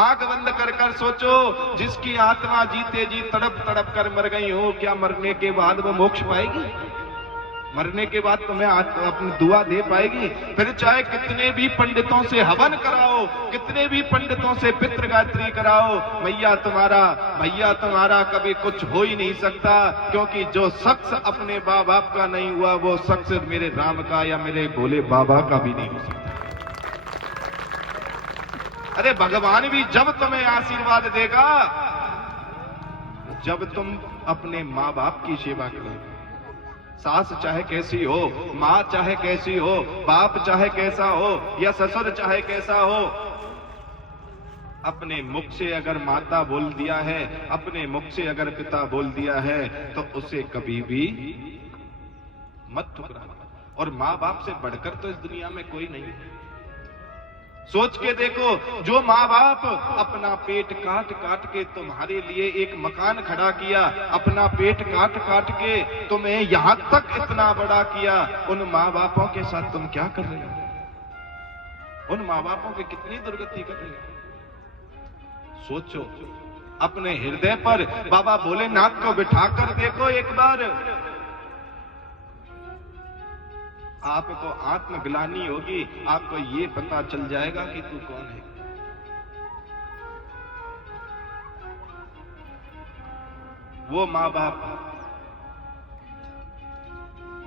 आंख बंद कर कर सोचो, जिसकी आत्मा जीते जी तड़प तड़प कर मर गई हो, क्या मरने के बाद वो मोक्ष पाएगी? मरने के बाद तुम्हें अपनी दुआ दे पाएगी? फिर चाहे कितने भी पंडितों से हवन कराओ, कितने भी पंडितों से पितृ गायत्री कराओ, भैया तुम्हारा कभी कुछ हो ही नहीं सकता, क्योंकि जो शख्स अपने माँ बाप का नहीं हुआ वो शख्स मेरे राम का या मेरे भोले बाबा का भी नहीं हो सकता। अरे भगवान भी जब तुम्हें आशीर्वाद देगा जब तुम अपने माँ बाप की सेवा करो। सास चाहे कैसी हो, माँ चाहे कैसी हो, बाप चाहे कैसा हो, या ससुर चाहे कैसा हो, अपने मुख से अगर माता बोल दिया है, अपने मुख से अगर पिता बोल दिया है, तो उसे कभी भी मत ठुकरा। और माँ बाप से बढ़कर तो इस दुनिया में कोई नहीं है। सोच के देखो, जो माँ बाप अपना पेट काट काट के तुम्हारे लिए एक मकान खड़ा किया, अपना पेट काट काट के तुम्हें यहां तक इतना बड़ा किया, उन माँ बापों के साथ तुम क्या कर रहे हो? उन माँ बापों की कितनी दुर्गति कर रहे हो? सोचो, अपने हृदय पर बाबा भोलेनाथ को बिठाकर देखो एक बार, आपको आत्मग्लानि होगी, आपको ये पता चल जाएगा कि तू कौन है। वो माँ बाप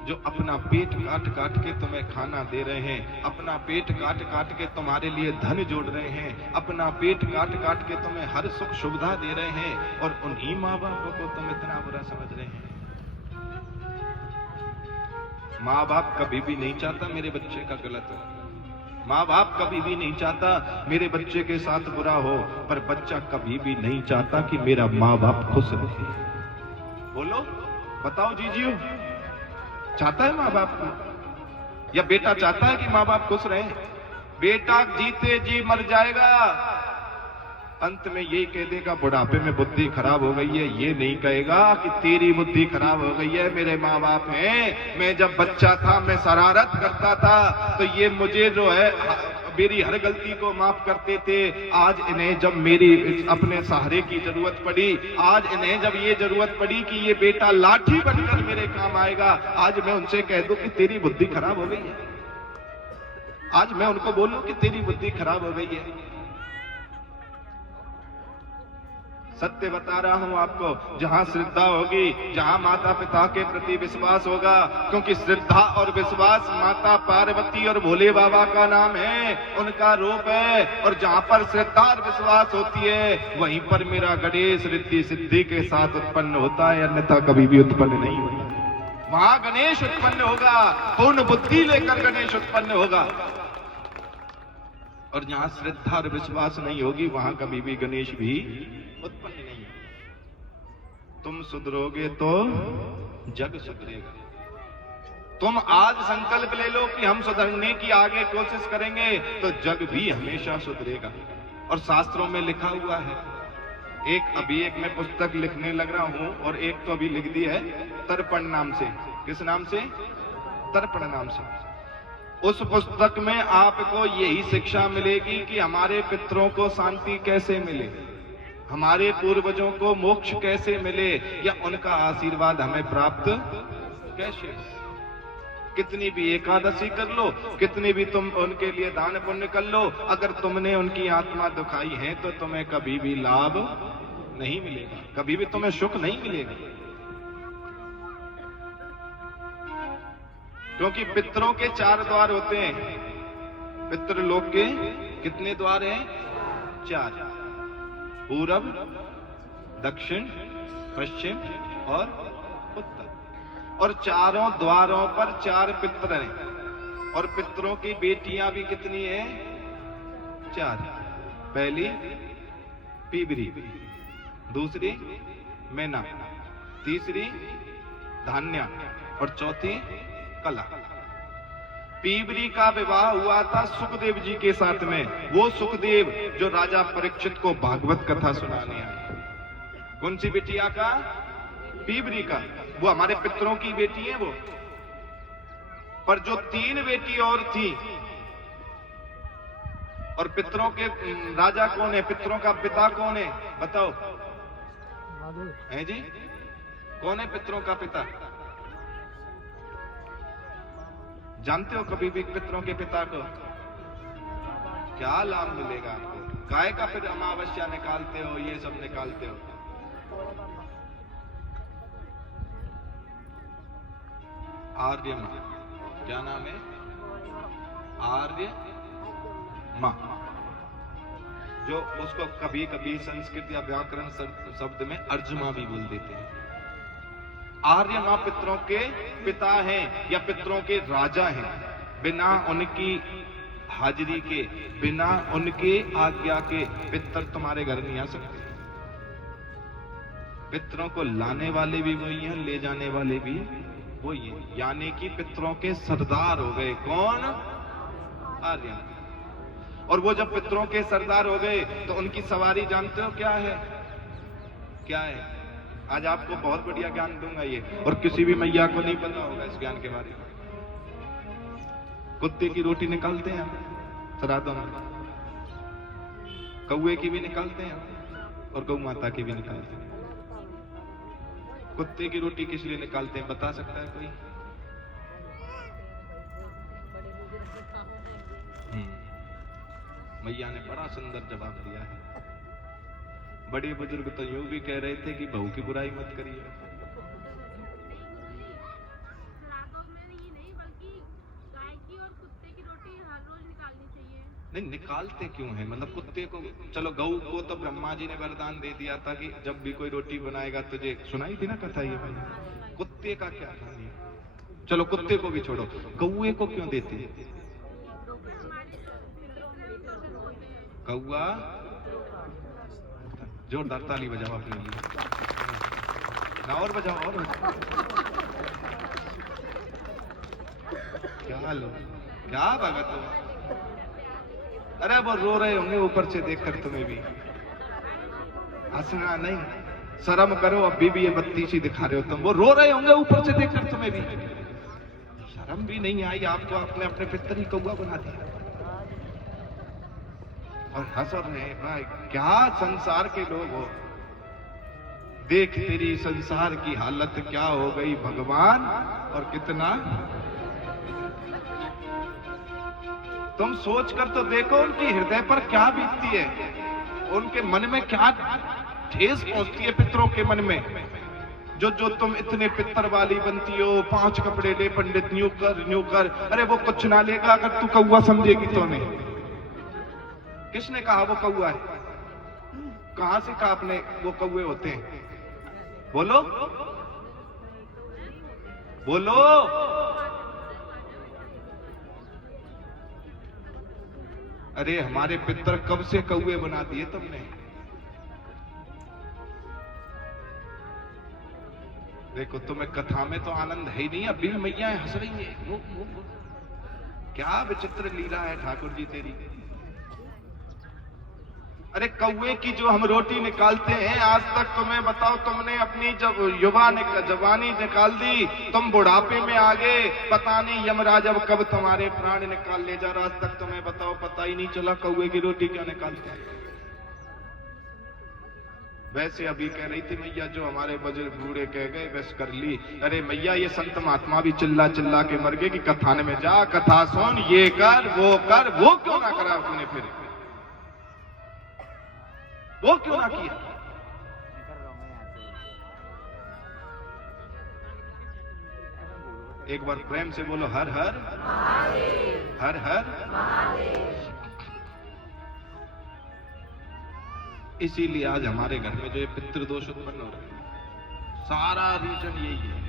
जो अपना पेट काट काट के तुम्हें खाना दे रहे हैं, अपना पेट काट काट के तुम्हारे लिए धन जोड़ रहे हैं, अपना पेट काट काट के तुम्हें हर सुख सुविधा दे रहे हैं, और उन्हीं माँ बापों को तुम इतना बुरा समझ रहे हैं। माँ बाप कभी भी नहीं चाहता मेरे बच्चे का गलत हो, माँ बाप कभी भी नहीं चाहता मेरे बच्चे के साथ बुरा हो, पर बच्चा कभी भी नहीं चाहता कि मेरा माँ बाप खुश रहे। बोलो, बताओ जीजियो, चाहता है माँ बाप को? या बेटा चाहता है कि माँ बाप खुश रहे? बेटा जीते जी मर जाएगा, अंत में यही कह देगा बुढ़ापे में बुद्धि खराब हो गई है। ये नहीं कहेगा कि तेरी बुद्धि खराब हो गई है, मेरे माँ बाप हैं, मैं जब बच्चा था मैं शरारत करता था तो ये मुझे जो है मेरी हर गलती को माफ करते थे। आज इन्हें जब मेरी अपने सहारे की जरूरत पड़ी, आज इन्हें जब ये जरूरत पड़ी कि ये बेटा लाठी बनकर मेरे काम आएगा, आज मैं उनसे कह दूं कि तेरी बुद्धि खराब हो गई है। आज मैं उनको बोलूं कि तेरी बुद्धि खराब हो गई है। सत्य बता रहा हूं आपको, जहां श्रद्धा होगी, जहां माता पिता के प्रति विश्वास होगा, क्योंकि श्रद्धा और विश्वास माता पार्वती और भोले बाबा का नाम है, उनका रूप है। और जहां पर श्रद्धा और विश्वास होती है वहीं पर मेरा गणेश रिद्धि सिद्धि के साथ उत्पन्न होता है, अन्यथा कभी भी उत्पन्न नहीं होता। वहां गणेश उत्पन्न होगा, पूर्ण बुद्धि लेकर गणेश उत्पन्न होगा। और जहां श्रद्धा और विश्वास नहीं होगी वहां कभी भी गणेश भी उत्पन्न नहीं होगा। तुम सुधरोगे तो जग सुधरेगा। तुम आज संकल्प ले लो कि हम सुधरने की आगे कोशिश करेंगे तो जग भी हमेशा सुधरेगा। और शास्त्रों में लिखा हुआ है, अभी एक मैं पुस्तक लिखने लग रहा हूं और एक तो अभी लिख दी है तर्पण नाम से। किस नाम से? तर्पण नाम से। उस पुस्तक में आपको यही शिक्षा मिलेगी कि हमारे पितरों को शांति कैसे मिले, हमारे पूर्वजों को मोक्ष कैसे मिले, या उनका आशीर्वाद हमें प्राप्त कैसे। कितनी भी एकादशी कर लो, कितनी भी तुम उनके लिए दान पुण्य कर लो, अगर तुमने उनकी आत्मा दुखाई है तो तुम्हें कभी भी लाभ नहीं मिलेगा, कभी भी तुम्हें सुख नहीं मिलेगा। क्योंकि पितरों के 4 द्वार होते हैं। पितृलोक के कितने द्वार हैं? 4, पूरब, दक्षिण, पश्चिम और उत्तर। और चारों द्वारों पर 4 पितर हैं। और पितरों की बेटियां भी कितनी हैं? 4। पहली पीबरी, दूसरी मैना, तीसरी धान्या और चौथी कला। पीबरी का विवाह हुआ था सुखदेव जी के साथ में। वो सुखदेव जो राजा परीक्षित को भागवत कथा सुनाने आए। कौन सी बेटिया का? पीबरी का। वो हमारे पितरों की बेटी है वो। पर जो 3 बेटी और थी, और पितरों के राजा कौन है? पितरों का पिता कौन है? बताओ है जी? कौन है पितरों का पिता? जानते हो कभी भी पितरों के पिता को? क्या लाभ मिलेगा आपको? गाय का फिर अमावस्या निकालते हो, ये सब निकालते हो। आर्य माँ, क्या नाम है? आर्य माँ, जो उसको कभी कभी संस्कृत या व्याकरण शब्द में अर्जुमा भी बोल देते हैं। आर्य माँ पितरों के पिता हैं या पितरों के राजा हैं। बिना उनकी हाजिरी के, बिना उनके आज्ञा के पितर तुम्हारे घर नहीं आ सकते। पितरों को लाने वाले भी वही हैं, ले जाने वाले भी वही हैं। यानी कि पितरों के सरदार हो गए कौन? आर्य। और वो जब पितरों के सरदार हो गए तो उनकी सवारी जानते हो क्या है? क्या है? आज आपको बहुत बढ़िया ज्ञान दूंगा ये, और किसी भी मैया को नहीं पता होगा इस ज्ञान के बारे में। कुत्ते की रोटी निकालते हैं श्राद्धों में, कौए की भी निकालते हैं और गौ माता की भी निकालते हैं। कुत्ते की रोटी किस लिए निकालते हैं बता सकता है कोई? मैया ने बड़ा सुंदर जवाब दिया है। बड़े बुजुर्ग तो यूं भी कह रहे थे कि बहू की बुराई मत करिए। नहीं, निकालते क्यों है? मतलब कुत्ते को, चलो गऊ को तो ब्रह्मा जी ने वरदान दे दिया था कि जब भी कोई रोटी बनाएगा तुझे, सुनाई थी ना कथा ये भाई। कुत्ते का क्या कहानी? चलो कुत्ते को भी छोड़ो, कौए को क्यों देते हैं? कौआ, जोरदार ताली बजाओ अपने लिए। ना और बजाओ और बजाओ। क्या लो क्या भगत हो। अरे वो रो रहे होंगे ऊपर से देखकर तुम्हें भी। हंसना नहीं, शर्म करो। अभी भी ये बत्तीसी दिखा रहे हो तुम। वो रो रहे होंगे ऊपर से देखकर तुम्हें भी। शर्म भी नहीं आई आपको। आपने अपने पितर ही कौवा बना दिया और हंस रहे हैं। भाई क्या संसार के लोग हो। देख तेरी संसार की हालत क्या हो गई भगवान। और कितना तुम सोच कर तो देखो उनकी हृदय पर क्या बीतती है। उनके मन में क्या ठेस पहुंचती है पितरों के मन में। जो तुम इतने पितर वाली बनती हो। 5 कपड़े ले पंडित न्यू कर। अरे वो कुछ ना लेगा अगर तू कौवा समझेगी तो नहीं। किसने कहा वो कौवा है। कहां से कहा आपने वो कौवे होते हैं। बोलो बोलो। अरे हमारे पितर कब से कौवे बना दिए तुमने। देखो तुम्हें कथा में तो आनंद है ही नहीं। अभी मैया हंस रही है। वो क्या विचित्र लीला है ठाकुर जी तेरी। अरे कौवे की जो हम रोटी निकालते हैं आज तक तुम्हें बताओ। तुमने अपनी जब जवानी निकाल दी तुम बुढ़ापे में आ गए। पता नहीं यमराज अब कब तुम्हारे प्राण निकाल ले जा रहा। आज तक तुम्हें बताओ पता ही नहीं चला कौवे की रोटी क्या निकालते हैं। वैसे अभी कह रही थी मैया जो हमारे बुजुर्ग बूढ़े कह गए बस कर ली। अरे मैया ये संत महात्मा भी चिल्ला चिल्ला के मर गए कि कथाने में जा कथा सुन ये कर वो क्यों ना करा तूने। फिर वो क्यों ना किया। एक बार प्रेम से बोलो हर हर हर हर। इसीलिए आज हमारे घर में जो ये पितृदोष उत्पन्न हो रहे हैं सारा रीजन यही है।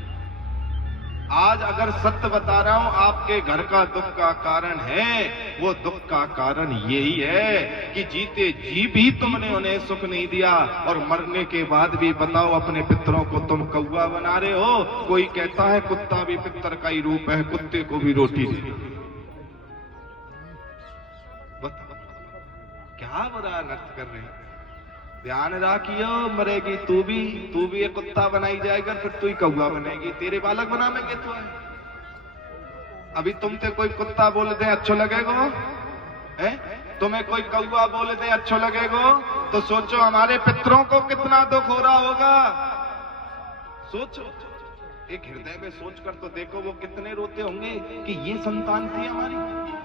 आज अगर सत्य बता रहा हूं आपके घर का दुख का कारण है। वो दुख का कारण यही है कि जीते जी भी तुमने उन्हें सुख नहीं दिया और मरने के बाद भी बताओ अपने पितरों को तुम कौवा बना रहे हो। कोई कहता है कुत्ता भी पितर का ही रूप है। कुत्ते को भी रोटी दे। क्या बुरा नृत्य कर रहे हैं। ध्यान रखियो मरेगी तू भी एक कुत्ता बनाई जाएगा फिर तू ही कौवा बनेगी। तेरे बालक बनावेंगे तो है। अभी तुमसे कोई कुत्ता बोल दे अच्छो लगेगा है। तुम्हें कोई कौवा बोल दे अच्छो लगेगा तो सोचो हमारे पितरों को कितना दुख हो रहा होगा। सोचो एक हृदय में सोच कर तो देखो वो कितने रोते होंगे कि ये संतान थी हमारी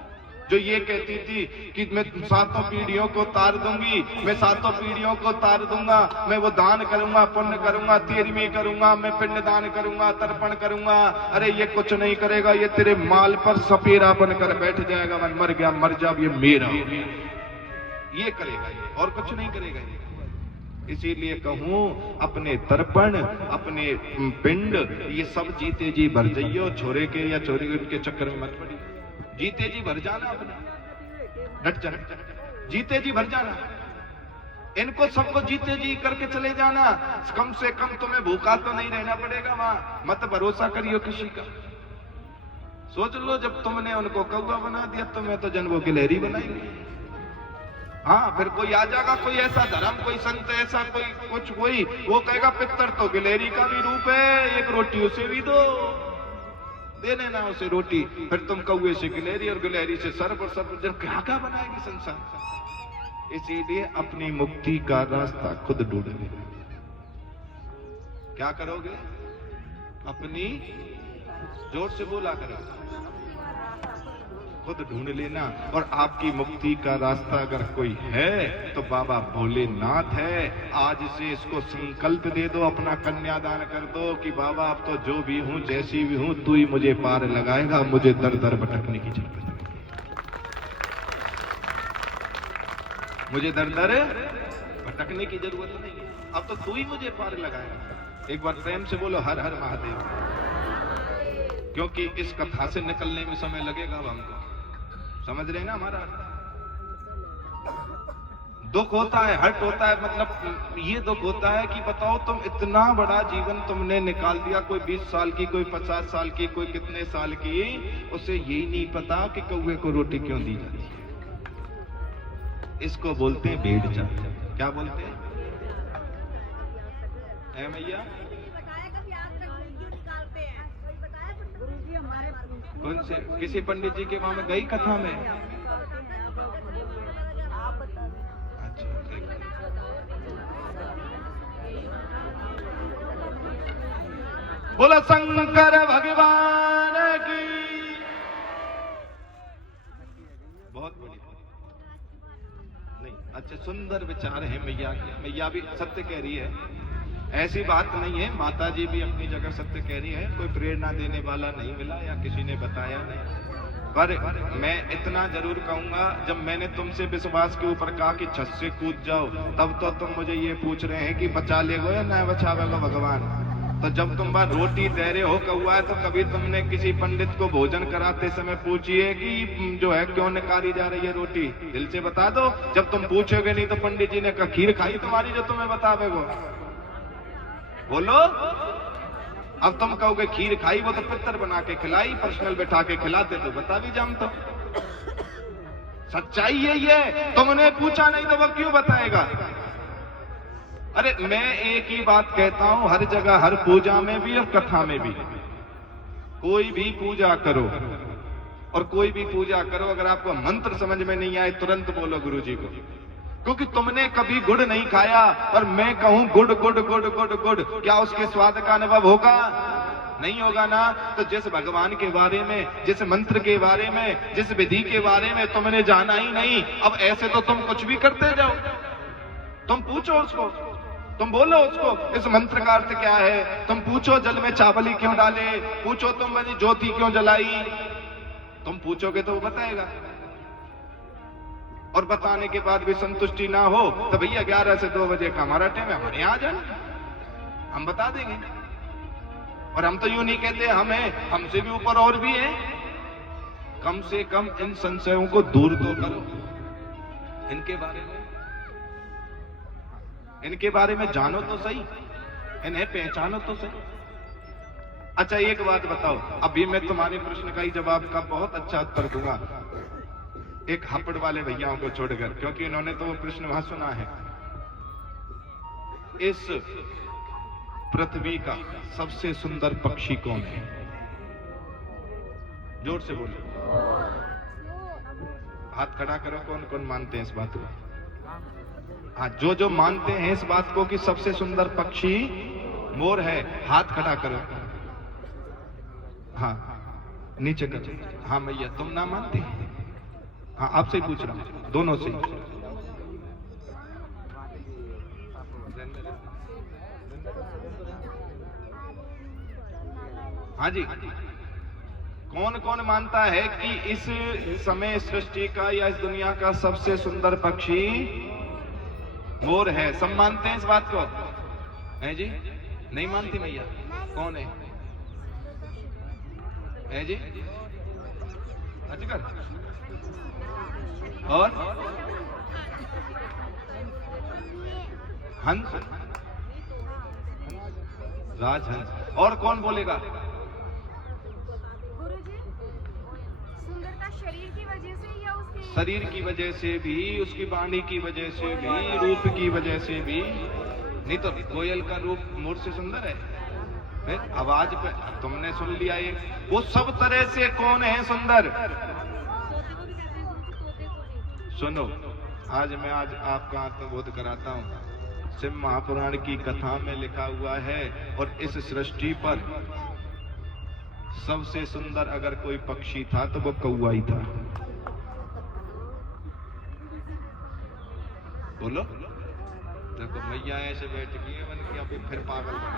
जो ये कहती थी कि मैं 7 पीढ़ियों को तार दूंगी। मैं 7 पीढ़ियों को तार दूंगा। मैं वो दान करूंगा पुण्य करूंगा 13वीं करूंगा। मैं पिंड दान करूंगा तर्पण करूंगा। अरे ये कुछ नहीं करेगा। ये तेरे माल पर सपेरा बनकर बैठ जाएगा। मैं मर गया मर जा ये मेरा। ये करेगा ये और कुछ नहीं करेगा ये। इसीलिए कहूं अपने तर्पण अपने पिंड ये सब जीते जी भर जाइयो। छोरे के या चोरी के उनके चक्कर में मत पड़िए। जीते जी भर जाना अपने डट जाना। जीते जी भर जाना। इनको सबको जीते जी करके चले जाना। कम से कम तुम्हें भूखा तो नहीं रहना पड़ेगा वहां। मत भरोसा करियो किसी का। सोच लो जब तुमने उनको कौवा बना दिया तुम्हें तो जन वो गिलहरी बनाएंगे। हाँ फिर कोई आ जाएगा कोई ऐसा धर्म कोई संत ऐसा कोई वो कहेगा पितर तो गिलहरी का भी रूप है। एक रोटी उसे भी दो दे देना उसे रोटी। फिर तुम कौवे से गिलहरी और गिलहरी से सर्प और सर्प जब क्या बनाएगी संसार। इसीलिए अपनी मुक्ति का रास्ता खुद ढूंढ लेना। क्या करोगे अपनी जोर से बोला करो खुद ढूंढ लेना। और आपकी मुक्ति का रास्ता अगर कोई है तो बाबा भोलेनाथ है। आज से इसको संकल्प दे दो अपना कन्यादान कर दो कि बाबा अब तो जो भी हूं जैसी भी हूं तू ही मुझे पार लगाएगा। मुझे दर दर भटकने की जरूरत नहीं। मुझे दर दर भटकने की जरूरत नहीं है। अब तो तू ही मुझे पार लगाएगा। एक बार प्रेम से बोलो हर हर महादेव। क्योंकि इस कथा से निकलने में समय लगेगा। अब हमको समझ रहे ना हमारा दुख होता है, हर्ट होता है, मतलब ये दुख होता है कि बताओ तुम इतना बड़ा जीवन तुमने निकाल दिया, कोई 20 साल की, कोई 50 साल की, कोई कितने साल की, उसे यही नहीं पता कि कौवे को रोटी क्यों दी जाती है। इसको बोलते हैं भेड़ चाल। क्या बोलते हैं भैया? कौन से किसी पंडित जी के वहां में गई कथा में? बोला शंकर भगवान की। बहुत बढ़िया। नहीं, अच्छे सुंदर विचार है मैया के। मैया भी सत्य कह रही है, ऐसी बात नहीं है। माता जी भी अपनी जगह सत्य कह रही है। कोई प्रेरणा देने वाला नहीं मिला या किसी ने बताया नहीं। पर मैं इतना जरूर कहूंगा, जब मैंने तुमसे विश्वास के ऊपर कहा कि छत से कूद जाओ, तब तो तुम मुझे ये पूछ रहे हैं कि बचा लेगो या ना बचावेगा भगवान। तो जब तुम बार रोटी दे रहे हो कौआ, तो कभी तुमने किसी पंडित को भोजन कराते समय पूछिए कि जो है क्यों निकाली जा रही है रोटी? दिल से बता दो। जब तुम पूछोगे नहीं तो पंडित जी ने कहा खीर खाई तुम्हारी जो तुम्हें बतावेगो? बोलो। अब तुम कहोगे खीर खाई, वो तो पितर बना के खिलाई, पर्सनल बैठा के खिलाते तो बता भी जाम। तो सच्चाई ये तुमने पूछा नहीं तो वो क्यों बताएगा? अरे मैं एक ही बात कहता हूं, हर जगह, हर पूजा में भी और कथा में भी, कोई भी पूजा करो और कोई भी पूजा करो, अगर आपको मंत्र समझ में नहीं आए तुरंत बोलो गुरुजी को, क्योंकि तुमने कभी गुड़ नहीं खाया और मैं कहूं गुड़ गुड़ गुड़ गुड़ गुड़, क्या उसके स्वाद का अनुभव होगा? नहीं होगा ना। तो जिस भगवान के बारे में, जिस मंत्र के बारे में, जिस विधि के बारे में तुमने जाना ही नहीं, अब ऐसे तो तुम कुछ भी करते जाओ। तुम पूछो उसको, तुम बोलो उसको इस मंत्र का अर्थ क्या है, तुम पूछो जल में चावली क्यों डाले, पूछो तुम बनी ज्योति क्यों जलाई, तुम पूछोगे तो वो बताएगा। और बताने के बाद भी संतुष्टि ना हो तो भैया 11 से 2 बजे का हमारा टाइम है, हमारे यहाँ आ जाना, हम बता देंगे। और हम तो यूं नहीं कहते हमें, हमसे भी ऊपर और भी है। कम से कम इन संशयों को दूर तो करो, इनके बारे में जानो तो सही, इन्हें पहचानो तो सही। अच्छा एक बात बताओ, अभी मैं तुम्हारे प्रश्न का ही जवाब का बहुत अच्छा उत्तर दूंगा, एक हापड़ वाले भैयाओं को छोड़कर, क्योंकि इन्होंने तो वो प्रश्न वहां सुना है। इस पृथ्वी का सबसे सुंदर पक्षी कौन है? जोर से बोलो, हाथ खड़ा करो। कौन कौन मानते हैं इस बात को? हाँ, जो मानते हैं इस बात को कि सबसे सुंदर पक्षी मोर है, हाथ खड़ा करो। हाँ नीचे करो। हाँ भैया तुम ना मानते? हाँ आपसे ही पूछ रहा हूं, दोनों से। हाँ जी, कौन कौन मानता है कि इस समय सृष्टि का या इस दुनिया का सबसे सुंदर पक्षी मोर है? सब मानते हैं इस बात को? है जी? नहीं मानती भैया? कौन है जी? अजगर और हंस, राजहंस। और कौन बोलेगा? सुंदरता शरीर की वजह से या उसके? शरीर की वजह से भी, उसकी वाणी की वजह से भी, रूप की वजह से भी। नहीं तो कोयल का रूप मोर से सुंदर है? आवाज पे तुमने सुन लिया ये, वो सब तरह से कौन है सुंदर? सुनो, आज आपका आत्मबोध कराता हूँ। शिव महापुराण की कथा में लिखा हुआ है, और इस सृष्टि पर सबसे सुंदर अगर कोई पक्षी था तो वो कौवा ही था। बोलो। देखो मैया ऐसे बैठ गई है, मैंने क्या फिर पागल बना।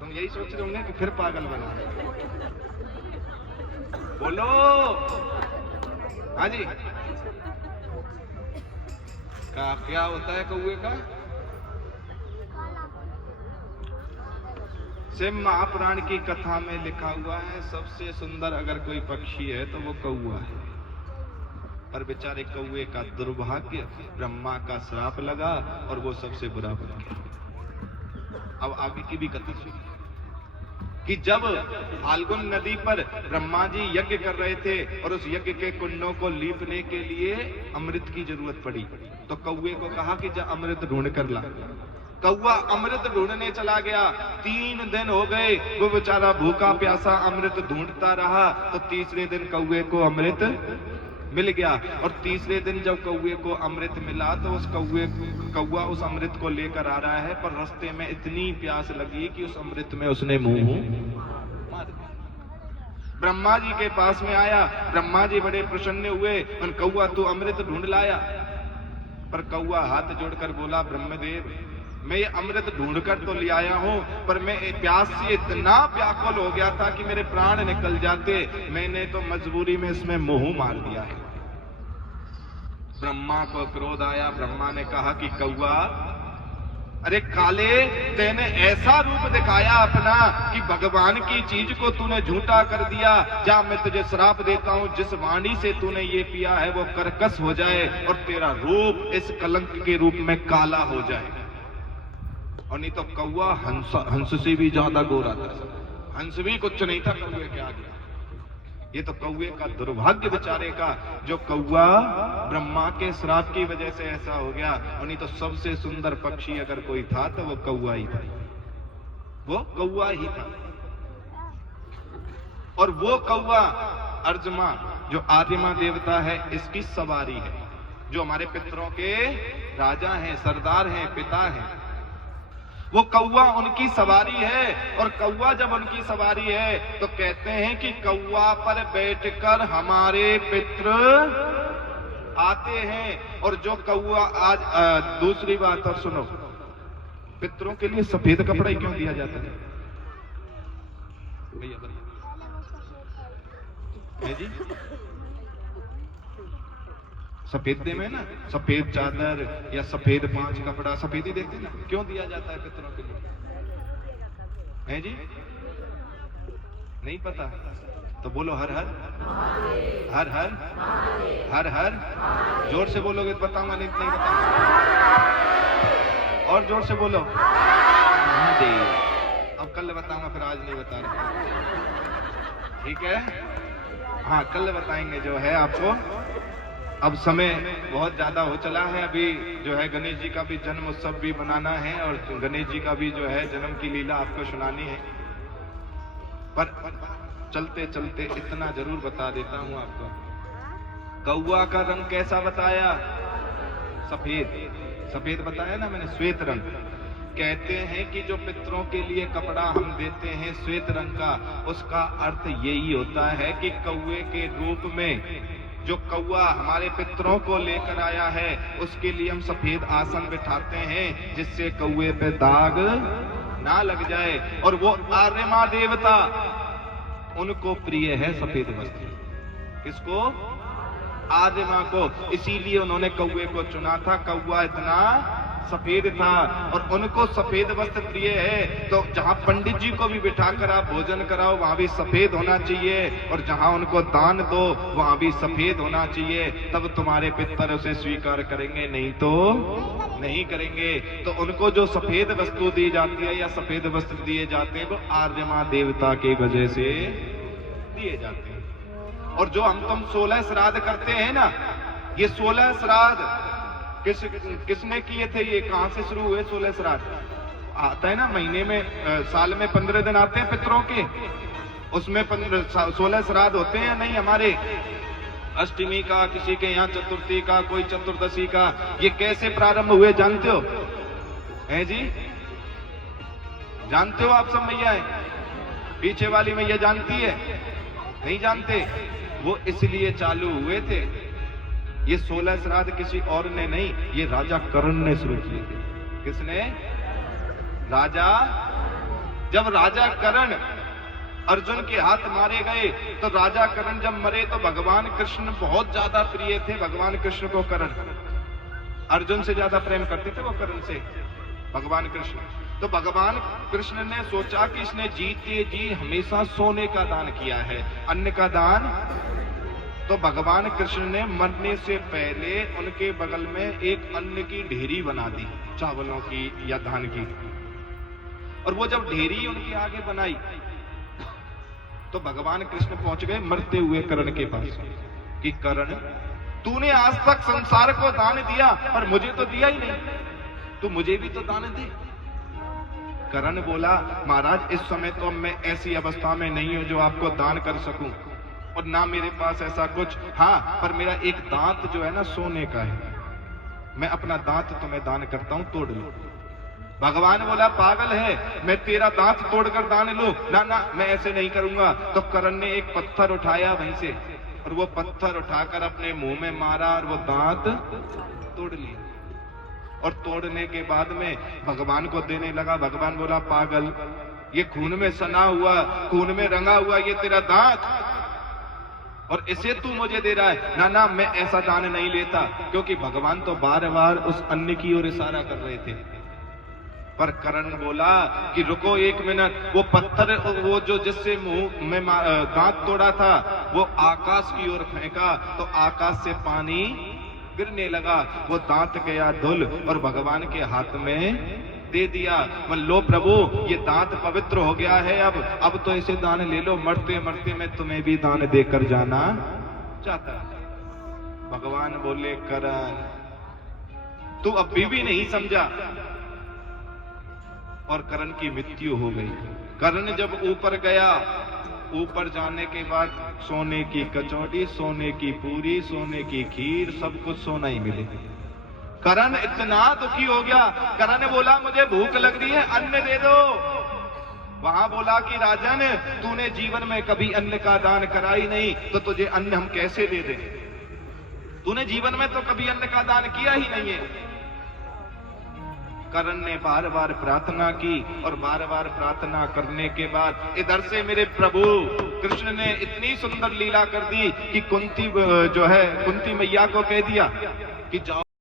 तुम यही सोच रहे होंगे कि फिर पागल बना। बोलो। हाँ जी, क्या होता है कौवे का? शिव महापुराण की कथा में लिखा हुआ है, सबसे सुंदर अगर कोई पक्षी है तो वो कौवा है। पर बेचारे कौए का दुर्भाग्य, ब्रह्मा का श्राप लगा और वो सबसे बुरा बन गया। अब आगे की भी कथा सुनिए कि जब फाल्गुन नदी पर ब्रह्मा जी यज्ञ कर रहे थे और उस यज्ञ के कुंडों को लीपने के लिए अमृत की जरूरत पड़ी, तो कौए को कहा कि जा अमृत ढूंढ कर ला। कौआ अमृत ढूंढने चला गया। 3 दिन हो गए, वो बेचारा भूखा प्यासा अमृत ढूंढता रहा। तो तीसरे दिन कौए को अमृत मिल गया, और तीसरे दिन जब कौए को अमृत मिला तो उस कौआ उस अमृत को लेकर आ रहा है, पर रास्ते में इतनी प्यास लगी कि उस अमृत में उसने मुंह मार दिया। ब्रह्मा जी के पास में आया, ब्रह्मा जी बड़े प्रसन्न हुए, और कौआ तू अमृत ढूंढ लाया? पर कौआ हाथ जोड़कर बोला, ब्रह्मदेव मैं ये अमृत ढूंढ कर तो ले आया हूं, पर मैं प्यास से इतना व्याकुल हो गया था कि मेरे प्राण निकल जाते, मैंने तो मजबूरी में इसमें मुंह मार दिया है। ब्रह्मा को क्रोध आया। ब्रह्मा ने कहा कि कौआ, अरे काले, तेने ऐसा रूप दिखाया अपना कि भगवान की चीज को तूने झूठा कर दिया। जा मैं तुझे श्राप देता हूं, जिस वाणी से तूने ये पिया है वो कर्कश हो जाए और तेरा रूप इस कलंक के रूप में काला हो जाए। और नहीं तो कौआ हंस से भी ज्यादा गोरा था, हंस भी कुछ नहीं था कौए के आगे। ये तो कौए का दुर्भाग्य बेचारे का, जो कौआ ब्रह्मा के श्राप की वजह से ऐसा हो गया। और नहीं तो सबसे सुंदर पक्षी अगर कोई था तो वो कौआ ही था, वो कौआ ही था। और वो कौआ अर्जमा, जो आर्यमा देवता है, इसकी सवारी है, जो हमारे पितरों के राजा हैं, सरदार हैं, पिता हैं। वो कौआ उनकी सवारी है। और कौआ जब उनकी सवारी है तो कहते हैं कि कौआ पर बैठकर हमारे पितृ आते हैं। और जो कौआ आज दूसरी बात और सुनो, पितरों के लिए सफेद कपड़ा ही क्यों दिया जाता है भैया? है जी, सफेद दे में ना, सफेद चादर या सफेद 5 कपड़ा, सफेद ही देते ना, क्यों दिया जाता है पितरों के लिए? है जी, नहीं पता? तो बोलो हर हर हर हर हर हर, जोर से बोलोगे तो बताऊंगा, नहीं बताऊंगा। और जोर से बोलो महादेव। अब कल बताऊंगा, फिर आज नहीं बता रहा, ठीक है? हाँ, कल बताएंगे जो है आपको। अब समय बहुत ज्यादा हो चला है, अभी जो है गणेश जी का भी जन्म उत्सव भी मनाना है, और गणेश जी का भी जो है जन्म की लीला आपको सुनानी है। पर चलते चलते इतना जरूर बता देता हूं आपको, कौआ का रंग कैसा बताया? सफेद, सफेद बताया ना मैंने, श्वेत रंग। कहते हैं कि जो पितरों के लिए कपड़ा हम देते हैं श्वेत रंग का, उसका अर्थ यही होता है कि कौए के रूप में जो कौआ हमारे पितरों को लेकर आया है, उसके लिए हम सफेद आसन बिठाते हैं, जिससे कौए पे दाग ना लग जाए। और वो आर्यमा देवता, उनको प्रिय है सफेद वस्त्र। किसको? आर्यमा को। इसीलिए उन्होंने कौए को चुना था, कौआ इतना सफेद था और उनको सफेद वस्त्र प्रिय है। तो जहां पंडित जी को भी बिठाकर आप भोजन कराओ, वहां भी सफेद होना चाहिए, और जहां उनको दान दो वहां भी सफेद होना चाहिए। तब तुम्हारे पितर उसे स्वीकार करेंगे, नहीं तो नहीं करेंगे। तो उनको जो सफेद वस्तु दी जाती है या सफेद वस्त्र दिए जाते हैं, वो आर्यमा देवता की वजह से दिए जाते हैं। और जो हम तुम 16 श्राद्ध करते हैं ना, ये 16 श्राद्ध किसने किए थे? ये कहां से शुरू हुए 16 श्राद्ध? आता है ना महीने में, साल में 15 दिन आते हैं पितरों के, उसमें 16 श्राद्ध होते हैं। नहीं, हमारे अष्टमी का, किसी के यहाँ चतुर्थी का, कोई चतुर्दशी का। ये कैसे प्रारंभ हुए जानते हो? हैं जी, जानते हो आप सब मैया? पीछे वाली मैया जानती है? नहीं जानते? वो इसलिए चालू हुए थे। ये 16 श्राद्ध किसी और ने नहीं, ये राजा कर्ण ने शुरू किए थे। किसने? राजा। जब राजा कर्ण अर्जुन के हाथ मारे गए, तो राजा कर्ण जब मरे तो भगवान कृष्ण बहुत ज्यादा प्रिय थे। भगवान कृष्ण को कर्ण अर्जुन से ज्यादा प्रेम करते थे वो कर्ण से, भगवान कृष्ण। तो भगवान कृष्ण ने सोचा कि इसने जीते जी हमेशा सोने का दान किया है, अन्न का दान। तो तो भगवान कृष्ण ने मरने से पहले उनके बगल में एक अन्न की ढेरी बना दी, चावलों की या धान की। और वो जब ढेरी उनके आगे बनाई तो भगवान कृष्ण पहुंच गए मरते हुए कर्ण के पास कि कर्ण, तूने आज तक संसार को दान दिया पर मुझे तो दिया ही नहीं, तू मुझे भी तो दान दे। कर्ण बोला, महाराज इस समय तो मैं ऐसी अवस्था में नहीं हूं जो आपको दान कर सकूं, और ना मेरे पास ऐसा कुछ, हाँ पर मेरा एक दांत जो है ना सोने का है, मैं अपना दांत तुम्हें दान करता हूं, तोड़ लो। भगवान बोला, पागल है, मैं तेरा दांत तोड़कर दान लूं? ना ना, मैं ऐसे नहीं करूंगा। तो कर्ण ने एक पत्थर उठाया वहीं से, और वो पत्थर उठाकर अपने मुंह में मारा और वो दांत तोड़ लिया। और तोड़ने के बाद में भगवान को देने लगा। भगवान बोला, पागल, ये खून में सना हुआ, खून में रंगा हुआ ये तेरा दांत, और इसे तू मुझे दे रहा है? ना ना, मैं ऐसा दान नहीं लेता। क्योंकि भगवान तो बार बार उस अन्न की ओर इशारा कर रहे थे। पर कर्ण बोला कि रुको एक मिनट, वो पत्थर, वो जो जिससे मुंह में दांत तोड़ा था, वो आकाश की ओर फेंका तो आकाश से पानी गिरने लगा, वो दांत गया धुल और भगवान के हाथ में दे दिया। लो प्रभु, ये दांत पवित्र हो गया है, अब तो इसे दान ले लो, मरते मरते मैं तुम्हें भी दान देकर जाना चाहता। भगवान बोले, कर्ण तू अभी भी नहीं समझा। और कर्ण की मृत्यु हो गई। कर्ण जब ऊपर गया, ऊपर जाने के बाद सोने की कचौड़ी, सोने की पूरी, सोने की खीर, सब कुछ सोना ही मिले। कर्ण इतना दुखी हो गया। कर्ण ने बोला, मुझे भूख लग रही है, अन्न दे दो। वहां बोला कि राजन, तूने जीवन में कभी अन्न का दान करा ही नहीं, तो तुझे अन्न हम कैसे दे दें? तूने जीवन में तो कभी अन्न का दान किया ही नहीं है। कर्ण ने बार बार प्रार्थना की, और बार बार प्रार्थना करने के बाद इधर से मेरे प्रभु कृष्ण ने इतनी सुंदर लीला कर दी कि कुंती जो है, कुंती मैया को कह दिया कि जाओ